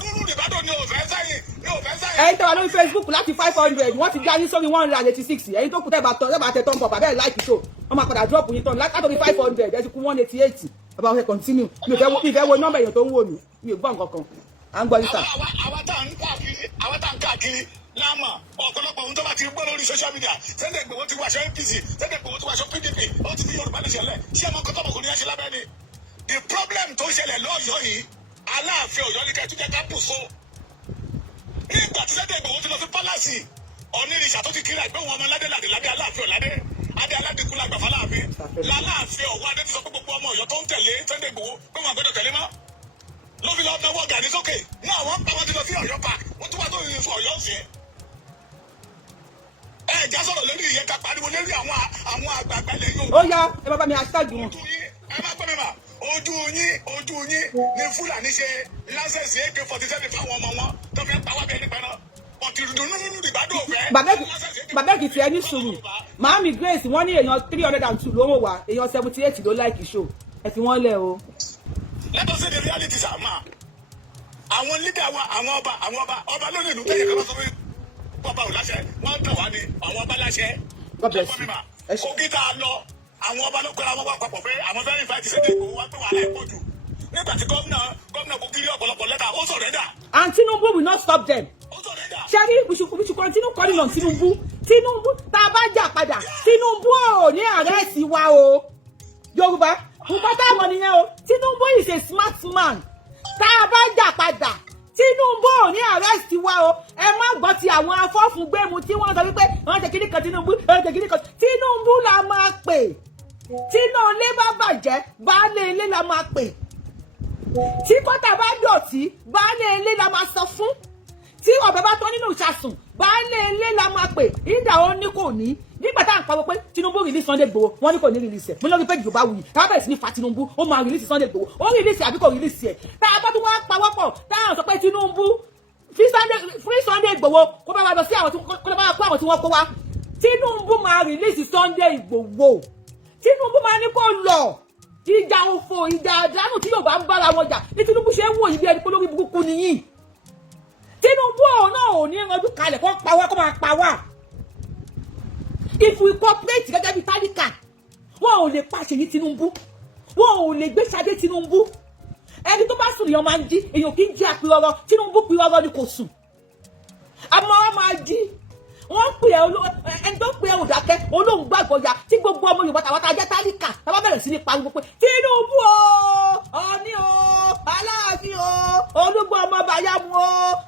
Nuru Ribado ni òfẹ́ sáyìn ni òfẹ́ sáyìn. Ẹ̀yin tó wà lórí Facebook láti 500 wọ́n ti gbá yín sórí 186 ẹ̀yin tó kù tẹ́ bá tẹ tán bọ̀ bàbá ẹ̀ láìkì tó wọ́n máa padà drop yín tán látòrí 500 ẹ̀ ti kú 188 bàbá wọn fẹ́ continue mi ò fẹ́ wo nọ́mbà èèyàn tó ń wò mí mi ò gbọ́ nǹkan kan à ń gbọ́ yín sà. Àwa tá à ń káàkiri láàmà ọ̀pọ̀lọpọ̀ ohun tó bá ti gbọ́ lórí social media Sunday Igboho ti wàṣọ APC Sunday Igboho ti wàṣọ PDP ó ti fi Yorùbá lè ṣẹlẹ̀ ṣé ọmọ kan tọmọ kò ní ẹṣẹ lábẹ́ ni. The problem tó ṣẹlẹ̀ lọ́yọ̀ọ́ yìí Aláàfin Ọ̀yọ́ ní kẹ́tù jẹ́ ká bù so. Nígbà tí Sunday Igboho ti lọ sí pálásì onírìṣà tó ti kiri àgbẹ̀ wọn ọmọ ládéládé lábẹ́ Aláàfin Ọ̀ládé adé aládékú lágbà fáláàfin láláàfin Ọ̀wọ́ adé ti sọ pé gbogbo ọmọ Ọ̀yọ́ tó ń tẹ̀lé Sunday Igboho pé wọn gbọ́dọ̀ tẹ̀lé mọ́ ló fi lọ náwó gàní sókè ní àwọn ń pa wọn ti lọ sí Ọ̀yọ́ park wọn tún wá tó yìí fún Ọ̀yọ́ sí ẹ já sọ̀rọ̀ lórí ìyẹn ká pariwo lórí àwọn àgbààgbà lẹ yóò. Ó yá ẹ bá bá mi hashtag wọn. Ẹ má gbọ́ mi mà ojú yín ni Fúlàní ṣe lásẹ̀sì AK-47 fáwọn ọmọ wọn tó fi ń pa wá bẹ́ẹ̀ nípa náà ọ̀tí dùnú Ribado fẹ́. Bàbá Èkìtì ẹni sùúrù Màámi Grace wọ́n ní èèyàn 302 ló ń wà èèyàn 78 ló like show ẹ fi wọ́n lẹ̀ o. Let us say the reality sir ma àwọn leader wa àwọn ọba lónìí ìlú tẹ̀yẹ̀ kọ́ sọ pé bàbá ò láṣẹ wọ́n ń tẹ̀ wá ní àwọn ọba láṣẹ. Kogi tá a lọ àwọn ọba ló kọ́ra wọn wá papọ̀ pé àwọn fẹ́ẹ́ invite Sunday Igboho wá pé wàhálà ẹ̀ pọ̀ jù nígbà tí gómìnà Kogi rí ọ̀pọ̀lọpọ̀ lẹ́tà ó surrender. And Tinubu will not stop them. Ṣebí we should continue calling on Tinubu tá a bá jà padà Tinubu ò ní àrẹ́sì wa o Yorùbá nǹkan tá a mọ̀ nìyẹn o Tinubu is a smart man tá a bá jà padà Tinubu ò ní àrẹ́sì wa o ẹ má gbọ́ ti àwọn afọ́fúngbẹ́mu tí wọ́n sọ wípé wọ́n ṣe kíní kan Tinubu wọ́n ṣe kíní kan Tinubu la máa pè tínú ilé bá bàjẹ́ baálé ilé la máa pè tí kọ́tà bá dọ̀tí baálé ilé la máa sọ fún tí ọ̀bẹ bá tán nínú ìṣàsùn baálé ilé la máa pè ìdá ó ní kò ní nígbà tá à ń pariwo pé Tinubu release Sunday Igboho wọ́n ní kò ní release ẹ̀ mo lórí péjì Yorùbá Wuyì ká bẹ̀rẹ̀ sí ní fa Tinubu ó máa release Sunday Igboho ó release àbí kò release ẹ̀ tá a bá tún wá pawọ́pọ̀ tá à ń sọ pé Tinubu free Sunday Igboho kó bá wa lọ sí àwọn kó bá wa kó àwọn tí wọ́n kó wa Tinubu máa release Sunday Igboho Tinubu máa ní kó lọ ìjà òfò ìjà àdánù tí Yorùbá ń bára wọn jà ní Tinubu ṣe ń wò yìí bí ẹni pé lórí burúkú nìyí Tinubu náà ò ní ẹranjú kalẹ̀ kó pa wá kó máa pa wá if we cooperate gẹ́gẹ́ bí tálíkà wọn ò lè pàṣẹ ní Tinubu wọn ò lè gbé Ṣadé Tinubu ẹni tó bá sùn èèyàn máa ń jí èèyàn kì í jí àpérọrọ Tinubu pérọrọ ni kò sùn àmọ́ wọn máa jí wọ́n pè é ẹni tó pè é òdàkẹ́ olóhùn gbàgbọ́ ya tí gbogbo ọmọ Yorùbá tàwọn tá a jẹ́ tálíkà táwọn bẹ̀rẹ̀ sí ní pariwo pé Tinubu o Ọọ̀ni o Aláàfin o Olúgbọ́ ọmọ Bàyámù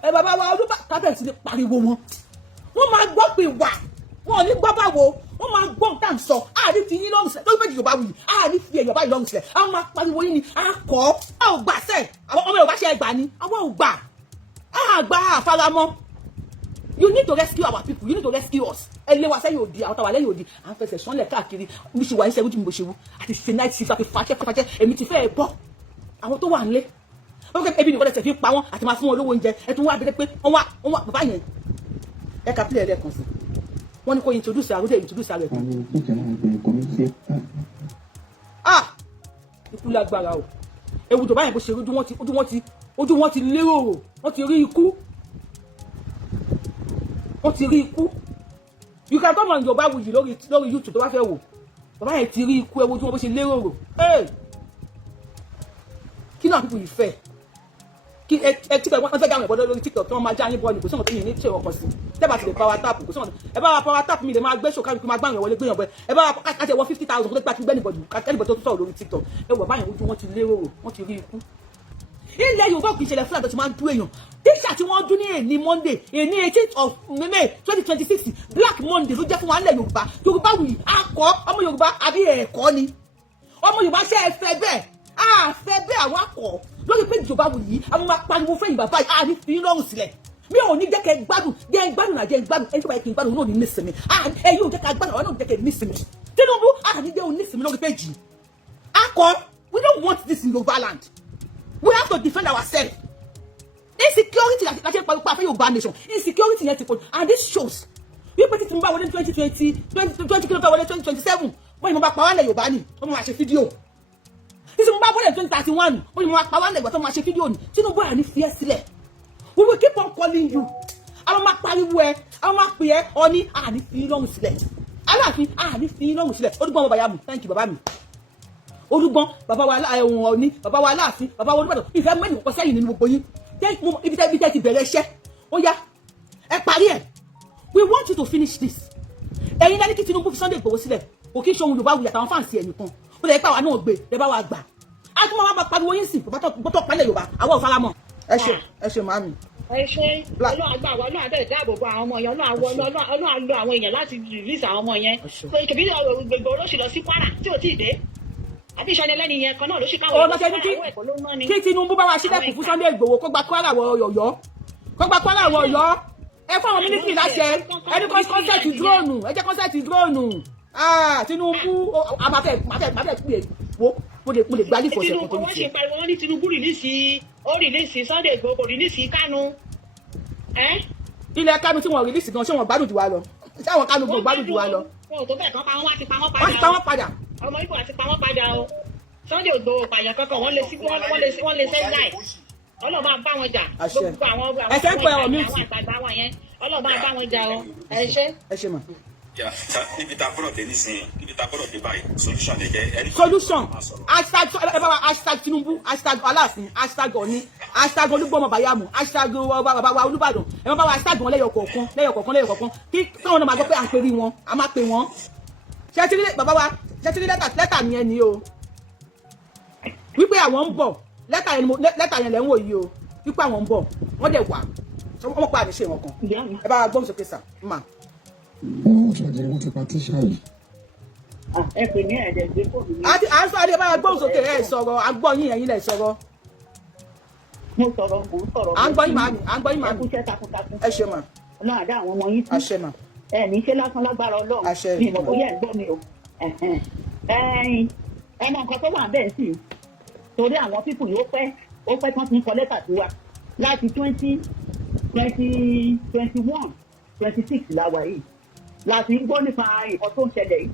o bàbá wa Olúbà tábẹ̀rẹ̀ sí ní pariwo wọ́n máa gbọ́ pé wà wọn ò ní gbọ́ báwo wọ́n máa gbọ́ nǹkan sọ àárín fi yín lọ́rùn sílẹ̀ lórí méjì Yorùbá Wuyì àárín fi èèyàn báyìí lọ́rùn sílẹ̀ àwọn máa pariwo yín ni àkọ́ a ò gbà sẹ́ àwọn ọmọ Yorùbá ṣe ẹgbà ni àwọn ò gbà àgbà àfaramọ́. You need to rescue our people. You need to rescue us. Ẹ lé wa sẹ́yìn òdì àwọn tàwa lẹ́yìn òdì à ń fẹsẹ̀ sọ́nlẹ̀ káàkiri bí ṣe wà ní sẹ́wọ́n tí mo ṣe wú àti ṣe night shift àti fàṣẹ èmi ti fẹ́ ẹ bọ́ àwọn tó wà nílé wọ́n fẹ́ ebi nìkan lẹ́sẹ̀ fi pa wọ́n àti máa fún wọn lówó oúnjẹ ẹ tún wá abẹ́rẹ́ pé wọ́n wá bàbá yẹn ẹ kà pílẹ̀ ẹlẹ́kan sí wọ́n ní kó introduce àrùdé introduce àrẹ̀ kan. Ikú lágbára o ewu tó báyìí bó ṣe ojú wọn ti lérò wọ́n ti rí ikú. Wọ́n ti rí ikú. You can come on Yorùbá Wuyì lórí YouTube tó bá fẹ́ wò. Bàbá yẹn ti rí ikú ẹwọ́ tí wọ́n bó ṣe lérò rò. Kí náà pípọ̀ yìí fẹ́? kí ẹ TikTok wọ́n fẹ́ dáhùn ìbọn lórí TikTok tí wọ́n máa já yín bọ́ọ̀lù kò sí ọ̀tọ̀ yìí ní ṣe ọkàn sí tẹ́bà ti lè power tap kò sí ọ̀tọ̀ ẹ bá wa power tap mi lè máa gbé ṣòkà kí máa gbá àwọn ìwọlé gbéyàn bẹ ẹ bá wa káṣẹ wọ 50,000 kó tó gbà kí gbẹ́nìbọ̀dù kẹ́nìbọ̀dù tó sọ̀rọ̀ lórí TikTok ẹ wọ̀ báyìí ojú wọn ti lérò wọ́n ti rí ikú. ilẹ̀ Yorùbá kì í ṣẹlẹ̀ fúlàdọ̀ tí máa ń dún èèyàn tíṣà tí wọ́n dún ní èní Monday èní 18th of May 2026 Black Monday ló jẹ́ fún wa nílẹ̀ Yorùbá Yorùbá wì akọ ọmọ Yorùbá àbí ẹ̀kọ́ ni ọmọ Yorùbá ṣe é fẹ́ bẹ́ẹ̀ àfẹ́ bẹ́ẹ̀ àwọn akọ̀ lórí pé ìjọba wù yìí àwọn máa pariwo fún ìbàbá yìí àní fi lọ́rùn sílẹ̀ mi ò ní jẹ́ kẹ́ gbádùn jẹ́ gbádùn náà jẹ́ gbádùn ẹni tó bá yẹ kí n gbádùn náà ní nísìmí ẹ̀yin ò jẹ́ ká gbádùn àwọn náà ò jẹ́ kẹ́ nísìmí Tinubu àní jẹ́ òun nísìmí lórí péjì akọ we don't want this in Yorùbá land we have to defend ourselves insecurity la ṣe pariwo pa fẹ́ Yorùbá nation insecurity yẹn ti pọ̀ and this shows wípé tí Tinubu bá wọlé 2020 kí ló fẹ́ wọlé 2027 wọ́n ní mo bá pa wá lẹ̀ Yorùbá ni wọ́n máa ṣe fídíò títí mo bá bọ́lẹ̀ 2031 wọ́n ní mo máa pa wá lẹ̀ ìgbà tó máa ṣe fídíò ni Tinubu àní fi ẹ́ sílẹ̀ we will keep on calling you àwọn máa pariwo ẹ àwọn máa pè ẹ́ ọ ní àní fi lọ́rùn sílẹ̀ Aláàfin àní fi lọ́rùn sílẹ̀ Olúgbọ́n bàbá yàmù thank you bàbá mi Olúgbọ́n bàbá wa Ọọ̀ni bàbá wa Aláàfin bàbá wa Olúbàdàn ìfẹ́ mẹ́rin kọ́kọ́ sẹ́yìn nínú gbogbo yín ibi tẹ́ ti bẹ̀rẹ̀ iṣẹ́ ó yá ẹ parí ẹ̀ we want you to finish this ẹ̀yin lẹ́ni kí Tinubu fi Sunday Igboho sílẹ̀ kò kí ṣohun Yorùbá wuyà táwọn fáǹsì ẹ̀ nìkan ó lè pa àwa náà gbé lè bá wa gbà á tún máa pariwo yín sí bọ́tọ̀ pálẹ̀ Yorùbá àwọn ò faramọ́ ẹ ṣe màámi. ẹ ṣe Ọlọ́run àgbà wa Ọlọ́run àbẹ̀ dáàbò bo àwọn ọmọ yẹn Ọlọ́run lo àwọn èèyàn láti release àwọn ọmọ yẹn kìbí gbogbo olóṣì lọ sí Kwara tí ò tí ì dé àbí ìṣọ́ni ẹlẹ́ni yẹn kan náà ló ṣì káwọn ọmọ ṣẹ́ni kí Tinubu bá wa sílẹ̀kùn fún Sunday Igboho kó gba Kwara wọ Ọ̀yọ́ ẹ fún àwọn mínísítì láṣẹ ẹni kọ́nsẹ́ẹ̀tì dúróònù ẹ jẹ́ kọ́nsẹ́ẹ̀tì dúróònù Tinubu àmàfẹ́ pè é wo mo lè gbálí fọ̀ṣẹ̀ kan tó ń wọ́n ṣe pariwo wọ́n ní Tinubu rìlíìsì Sunday Igboho kò rìlíìsì Kánú. ilẹ̀ Kánú tí wọ́n rìlíìsì gan ṣé wọ́n gbádùn jù wá lọ ṣé àwọn Kánú gan gbádùn jù wá lọ. wọn ò tó bẹ́ẹ̀ kan pa wọ́n ti pa wọ́n padà. ọmọ Ìgbò àti pa wọ́n padà o Sunday Igboho pààyàn kankan wọ́n lè ṣe láì Ọlọ́run máa bá wọn jà gbogbo àwọn àgbàgbà wọn yẹn Ọlọ́run máa bá wọn jà o ẹ ṣe mà. ibi tá a gbọ́dọ̀ dé nísìnyí ibi tá a gbọ́dọ̀ dé báyìí solution lè jẹ́ ẹni. solution hashtag Tinubu hashtag Aláàfin hashtag Ọọ̀ni hashtag Olúgbọ́n bàbá yàmù hashtag bàbá wa Olúbàdàn ẹ máa bá wa hashtag wọn lẹ́yọ̀ kọ̀ọ̀kan kí káwọn náà máa gbọ́ pé à ń pè rí wọn a máa pè wọ́n ṣẹ́tìrí bàbá wa ṣẹ́tìrí lẹ́tà nìyẹn ni o wípé àwọn ń bọ̀ lẹ́tà yẹn lẹ́ ń wò yìí o wípé àwọn ń bọ̀ wọ́n dẹ̀ wà wọ́n pa àdéṣe wọn kan ẹ bá wa gbọ́n sókè sà má. wọ́n ṣàjẹ́ wọ́n ti pa tíṣà yìí. ẹ pè ní ẹ̀jẹ̀ gbé fóònù mi. à ń sọ adé bá wa gbọ́n sókè ẹ̀ sọ̀rọ̀ à ń gbọ́ yín ẹ̀yin lẹ̀ sọ̀rọ̀. mo ń sọ̀rọ̀. à ń gbọ́ yín màmí ẹ kúṣẹ́ takuntakun. ẹ ṣe mà. Ọlọ́run àdá àwọn ọmọ yín sí. àṣẹ mà. ẹ ní ṣe lásán lágbára Ọlọ́run. àṣẹ mi ìmọ̀ bóyá ẹ̀ ń gbọ́ mi o. ẹ mọ nǹkan tó wà bẹ́ẹ̀ sí torí àwọn pípù yìí ó pẹ́ tán ti ń kọ lẹ́tà sí wa láti 2021-26 la wà yìí láti ń gbọ́ nípa nǹkan tó ń ṣẹlẹ̀ yìí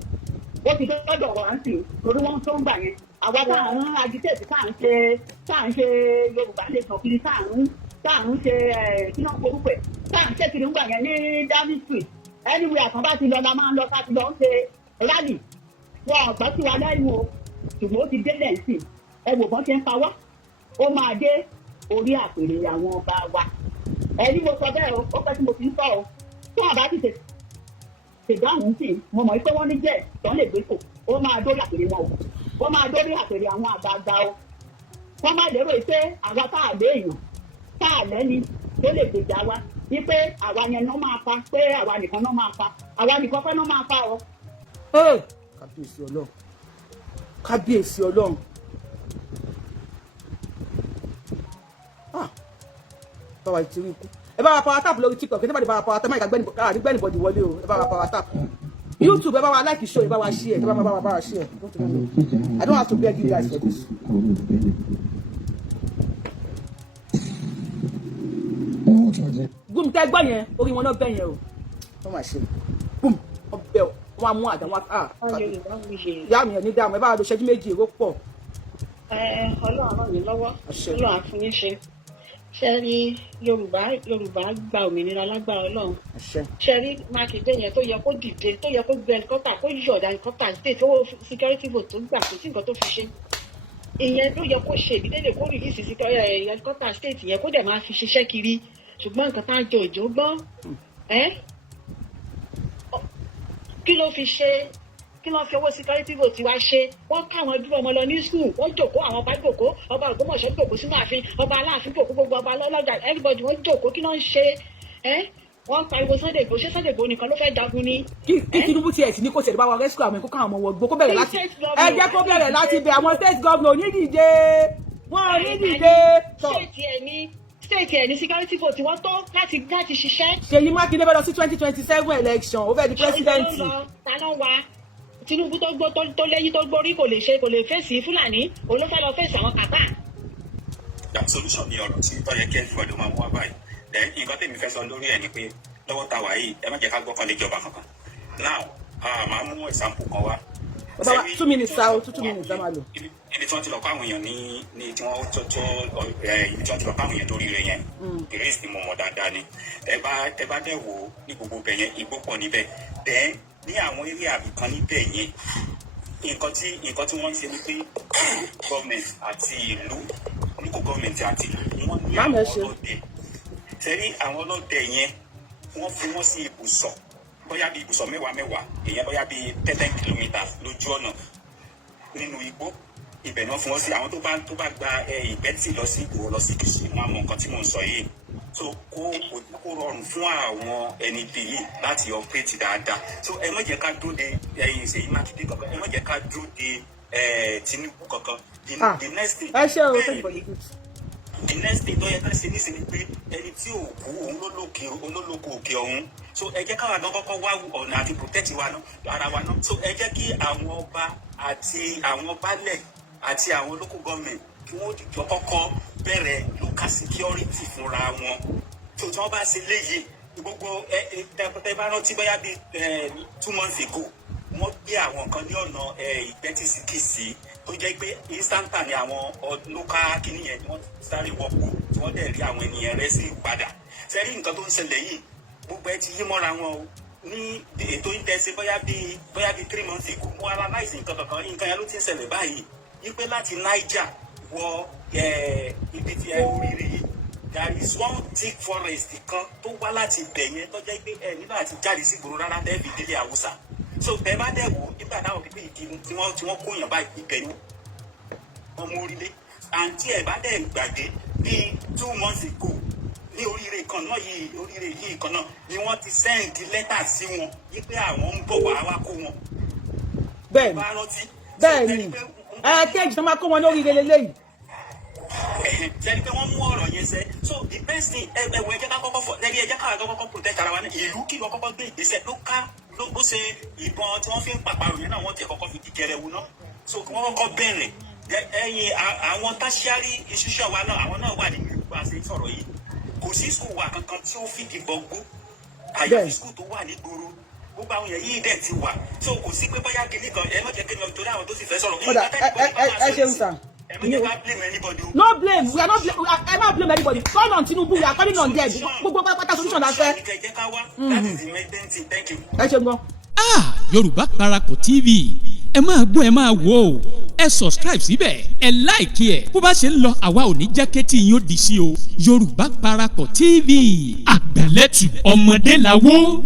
ó ti dọ́dọ̀ wá ń sìn torí wọ́n tó ń gbà yẹn àwa tá à ń agitate tá à ń ṣe Yorùbá lè sàn kiri tá à ń ṣe kí náà forúkọ ẹ̀ tá à ń ṣe kiri ń gbà yẹn ní Downing Street anyway àkànbá ti lọ la máa ń lọ ká ti lọ ń ṣe rally wọn ò gbọ́ sí wa lẹ́yìn o ṣùgbọ́n ó ti délẹ̀ sí ẹ wò bọ́n ṣe ń pa wá ó máa dé orí àpèrè àwọn ọba wa ẹni mo sọ bẹ́ẹ̀ o ó pẹ́ tí mo fi ń sọ o tí wọ́n bá ti ṣèdáhùn sí mo mọ̀ pé wọ́n ní jẹ́ tán lè gbé kò ó máa dórí àpèrè wọn o ó máa dórí àpèrè àwọn àgbààgbà o wọ́n máa lérò pé àwa tá à lé èèyàn tá à lẹ́ni tó lè gbèjà wa wípé àwa yẹn náà máa pa pé àwa nìkan náà máa pa àwa nìkan fẹ́ náà máa pa o. kábíyèsí Ọlọ́run báwa ti rí ikú ẹ bá wa power tap lórí TikTok ẹ bá wa power tap máa gbẹ́ni bọ́dì wọlé o ẹ bá wa power tap YouTube ẹ bá wa like show ẹ bá wa share ẹ bá wa share I don't have to beg you guys for this. Gumi tẹ́ gbọ́ yẹn orí wọn náà bẹ́ yẹn o wọ́n máa ṣe boom wọ́n bẹ́ ọ wọ́n á mú àdá wọn yá mi ẹ̀ ní dáàmú ẹ bá wa lo ṣẹ́jú méjì èrò pọ̀. Ọlọ́run ràn mí lọ́wọ́ Ọlọ́run á fún yín ṣe rí Yorùbá gba òmìnira lágbára Ọlọ́run ṣe rí Mákindé yẹn tó yẹ kó dìde tó yẹ kó gbé ẹlikọ́tà kó yọ̀ọ̀dà ẹlikọ́tà dé tó security vote tó gbà kò sí nǹkan tó fi ṣe ìyẹn ló yẹ kó ṣe ìdílé kó rìlíìsì sí kọ́tà state yẹn kó dẹ̀ máa fi ṣiṣẹ́ kiri ṣùgbọ́n nǹkan tá a jọ òjò gbọ́ kí ló fi ṣe kí ló fi owó security vote wá ṣe wọ́n káwọn dúró ọmọ lọ ní school wọ́n jòkó àwọn ọba jòkó ọba Ògbómọ̀ṣọ́ jòkó sínú ààfin ọba Aláàfin jòkó gbogbo ọba lọ́lọ́jà everybody wọ́n jòkó kí ló ń ṣe wọ́n pariwo Sunday Igboho ṣé Sunday Igboho nìkan ló fẹ́ jagun ni. kí Tinubu tiẹ̀ sí ní kò ṣẹ̀dá bá wa rescue àwọn ẹ̀kọ́ káwọn ọmọ wọgbó kó bẹ̀rẹ̀ láti ẹ jẹ́ kó bẹ̀rẹ̀ láti bẹ̀ àwọn state governor onídìje wọn onídìje. state ẹ̀ ní security vote wọ́n tó láti ṣiṣẹ́. Ṣèyí Mákindé bẹ́ẹ̀ lọ sí 2027 election ó fẹ́ di president. ta ló ń wa Tinubu tó lẹ́yìn tó gbórí kò lè fèsì Fúlàní òun ló fẹ́ lọ fèsì àwọn kàtà. solution ni ọ̀rọ̀ tí tọ́yẹ kí everybody máa mú wa báyìí nǹkan tèmi fẹ́ sọ lórí ẹ̀ ni pé lọ́wọ́ ta wà yìí ẹ má jẹ́ ká gbọ́kànlé ìjọba kankan now máa mú example kan wá. 2 minutes sáà 2 minutes sáà máa lò. ibi tí wọ́n ti lọ pa àwọn èèyàn ní tí wọ́n tó ibi tí wọ́n ti lọ pa àwọn èèyàn lórí rẹ̀ yẹn grace ni mo mọ̀ dáadáa ni ẹ bá dẹ̀ wò ní gbogbo bẹ̀ yẹn igbó pọ̀ níbẹ̀ then ní àwọn eré àbìkan níbẹ̀ yẹn nǹkan tí wọ́n ń ṣe ni pé gọ́ọ̀mẹ̀ntì àti ìlú oníkó gọ́ọ̀mẹ̀ntì àti ìlú wọ́n ní àwọn ọlọ́dẹ tẹ́rí àwọn ọlọ́dẹ yẹn wọ́n fi wọ́n sí ibùsọ̀ bóyá bí ibùsọ̀ mẹ́wàá èèyàn bóyá bí 10 kilometres lójú ọ̀nà nínú igbó ibẹ̀ ni wọ́n fi wọ́n sí àwọn tó bá gba ìgbẹ́tì lọ sí Ìgbòho lọ sí Kìṣí wọn àmọ́ nǹkan tí mò ń sọ yìí so kó rọrùn fún àwọn ẹni bí yìí láti operate dáadáa so ẹ má jẹ́ ká dúró de Ṣèyí Mákindé kankan ẹ má jẹ́ ká dúró de Tinubu kankan the next thing the next thing tó yẹ ká ṣe nísìnyí pé ẹni tí ò kú òun ló lóko òkè ọ̀hún so ẹ jẹ́ káwa gan kọ́kọ́ wá ọ̀nà àti protect wa náà ara wa náà so ẹ jẹ́ kí àwọn ọba àti àwọn baálẹ̀ àti àwọn local government kí wọ́n jọ kọ́kọ́ bẹ̀rẹ̀ local security fúnra wọn so tí wọ́n bá ṣe léyìí gbogbo ẹ bá rántí bóyá bíi 2 months ago wọ́n gbé àwọn kan ní ọ̀nà ìgbẹ́tìsí Kìṣí tó jẹ́ pé instanta ni àwọn local kìíní yẹn ni wọ́n sáré wọ́pọ̀ tí wọ́n dẹ̀ rí àwọn ènìyàn rẹ̀ sí padà sẹ́rí nǹkan tó ń ṣẹlẹ̀ yìí gbogbo ẹ ti yí mọ́ra wọn o ní ètò ìtẹ̀sí bóyá bíi 3 months ago wọ́n analyse nǹkan kankan nǹkan yẹn ló ti ń ṣẹlẹ̀ báyìí wípé láti Niger wọ ibi tí ẹ oríire yìí there is one thick forest kan tó wá láti ibẹ̀ yẹn tó jẹ́ pé ẹ nígbà àti jáde sí ìgboro rárá tẹ́ẹ̀fì délé Haúsá so bẹ́ẹ̀ bá dẹ̀ wò nígbà táwọn pípé ìdí tí wọ́n kó yàn báyìí ibẹ̀ ni wọ́n mú orílẹ̀ àǹtí ẹ̀ bá dẹ̀ gbàgbé bíi 2 months ago ní oríire kan náà yìí kan náà ni wọ́n ti sẹ́ǹdì lẹ́tà sí wọn wípé àwọn ń bọ̀ wá kó wọn. bẹ́ẹ̀ni kéèjì tó máa kó wọn lórí ilé lẹ́yìn. jẹ́ni pé wọ́n mú ọ̀rọ̀ yẹn sẹ́ so the best thing ẹ̀wọ̀ ẹ̀jẹ̀ ká kọ́kọ́ fọ lẹ́yìn ẹ̀jẹ̀ ká kọ́kọ́ protect ara wa ní ìlú kí wọ́n kọ́kọ́ gbé ìgbésẹ̀ ló ṣe ìbọn tí wọ́n fi ń pàpàrọ̀ yẹn náà wọ́n ti kọ́kọ́ fi kíkẹrẹ wu náà so kí wọ́n kọ́kọ́ bẹ̀rẹ̀ ẹ̀yìn àwọn tertiary institution wa náà àwọn náà wà nínú ìlú àti sọ̀rọ̀ yìí kò sí school wa kankan tí ó fìdí gbọgbó àyàfi school tó wà nígboro gbogbo àwọn yẹn yìí dẹ̀ ti wà so kò sí pé bóyá kìíní kan ẹ má jẹ́ kémi torí àwọn tó sì fẹ́ sọ̀rọ̀ ẹ ṣeun sir. No blame. We are not blame. I not blame anybody. Call on Tinubu. We are calling on them. Gbogbo pátá solution la fẹ́. Ẹ ṣe gbọ́. Yorùbá Parapọ̀ TV ẹ máa gbọ́ ẹ máa wò ó ẹ subscribe síbẹ̀ ẹ like ẹ bó bá ṣe ń lọ àwa ò ní jẹ́ kétí yín ó di sí o Yorùbá Parapọ̀ TV àgbàlẹ́tù ọmọdé làwọ̀.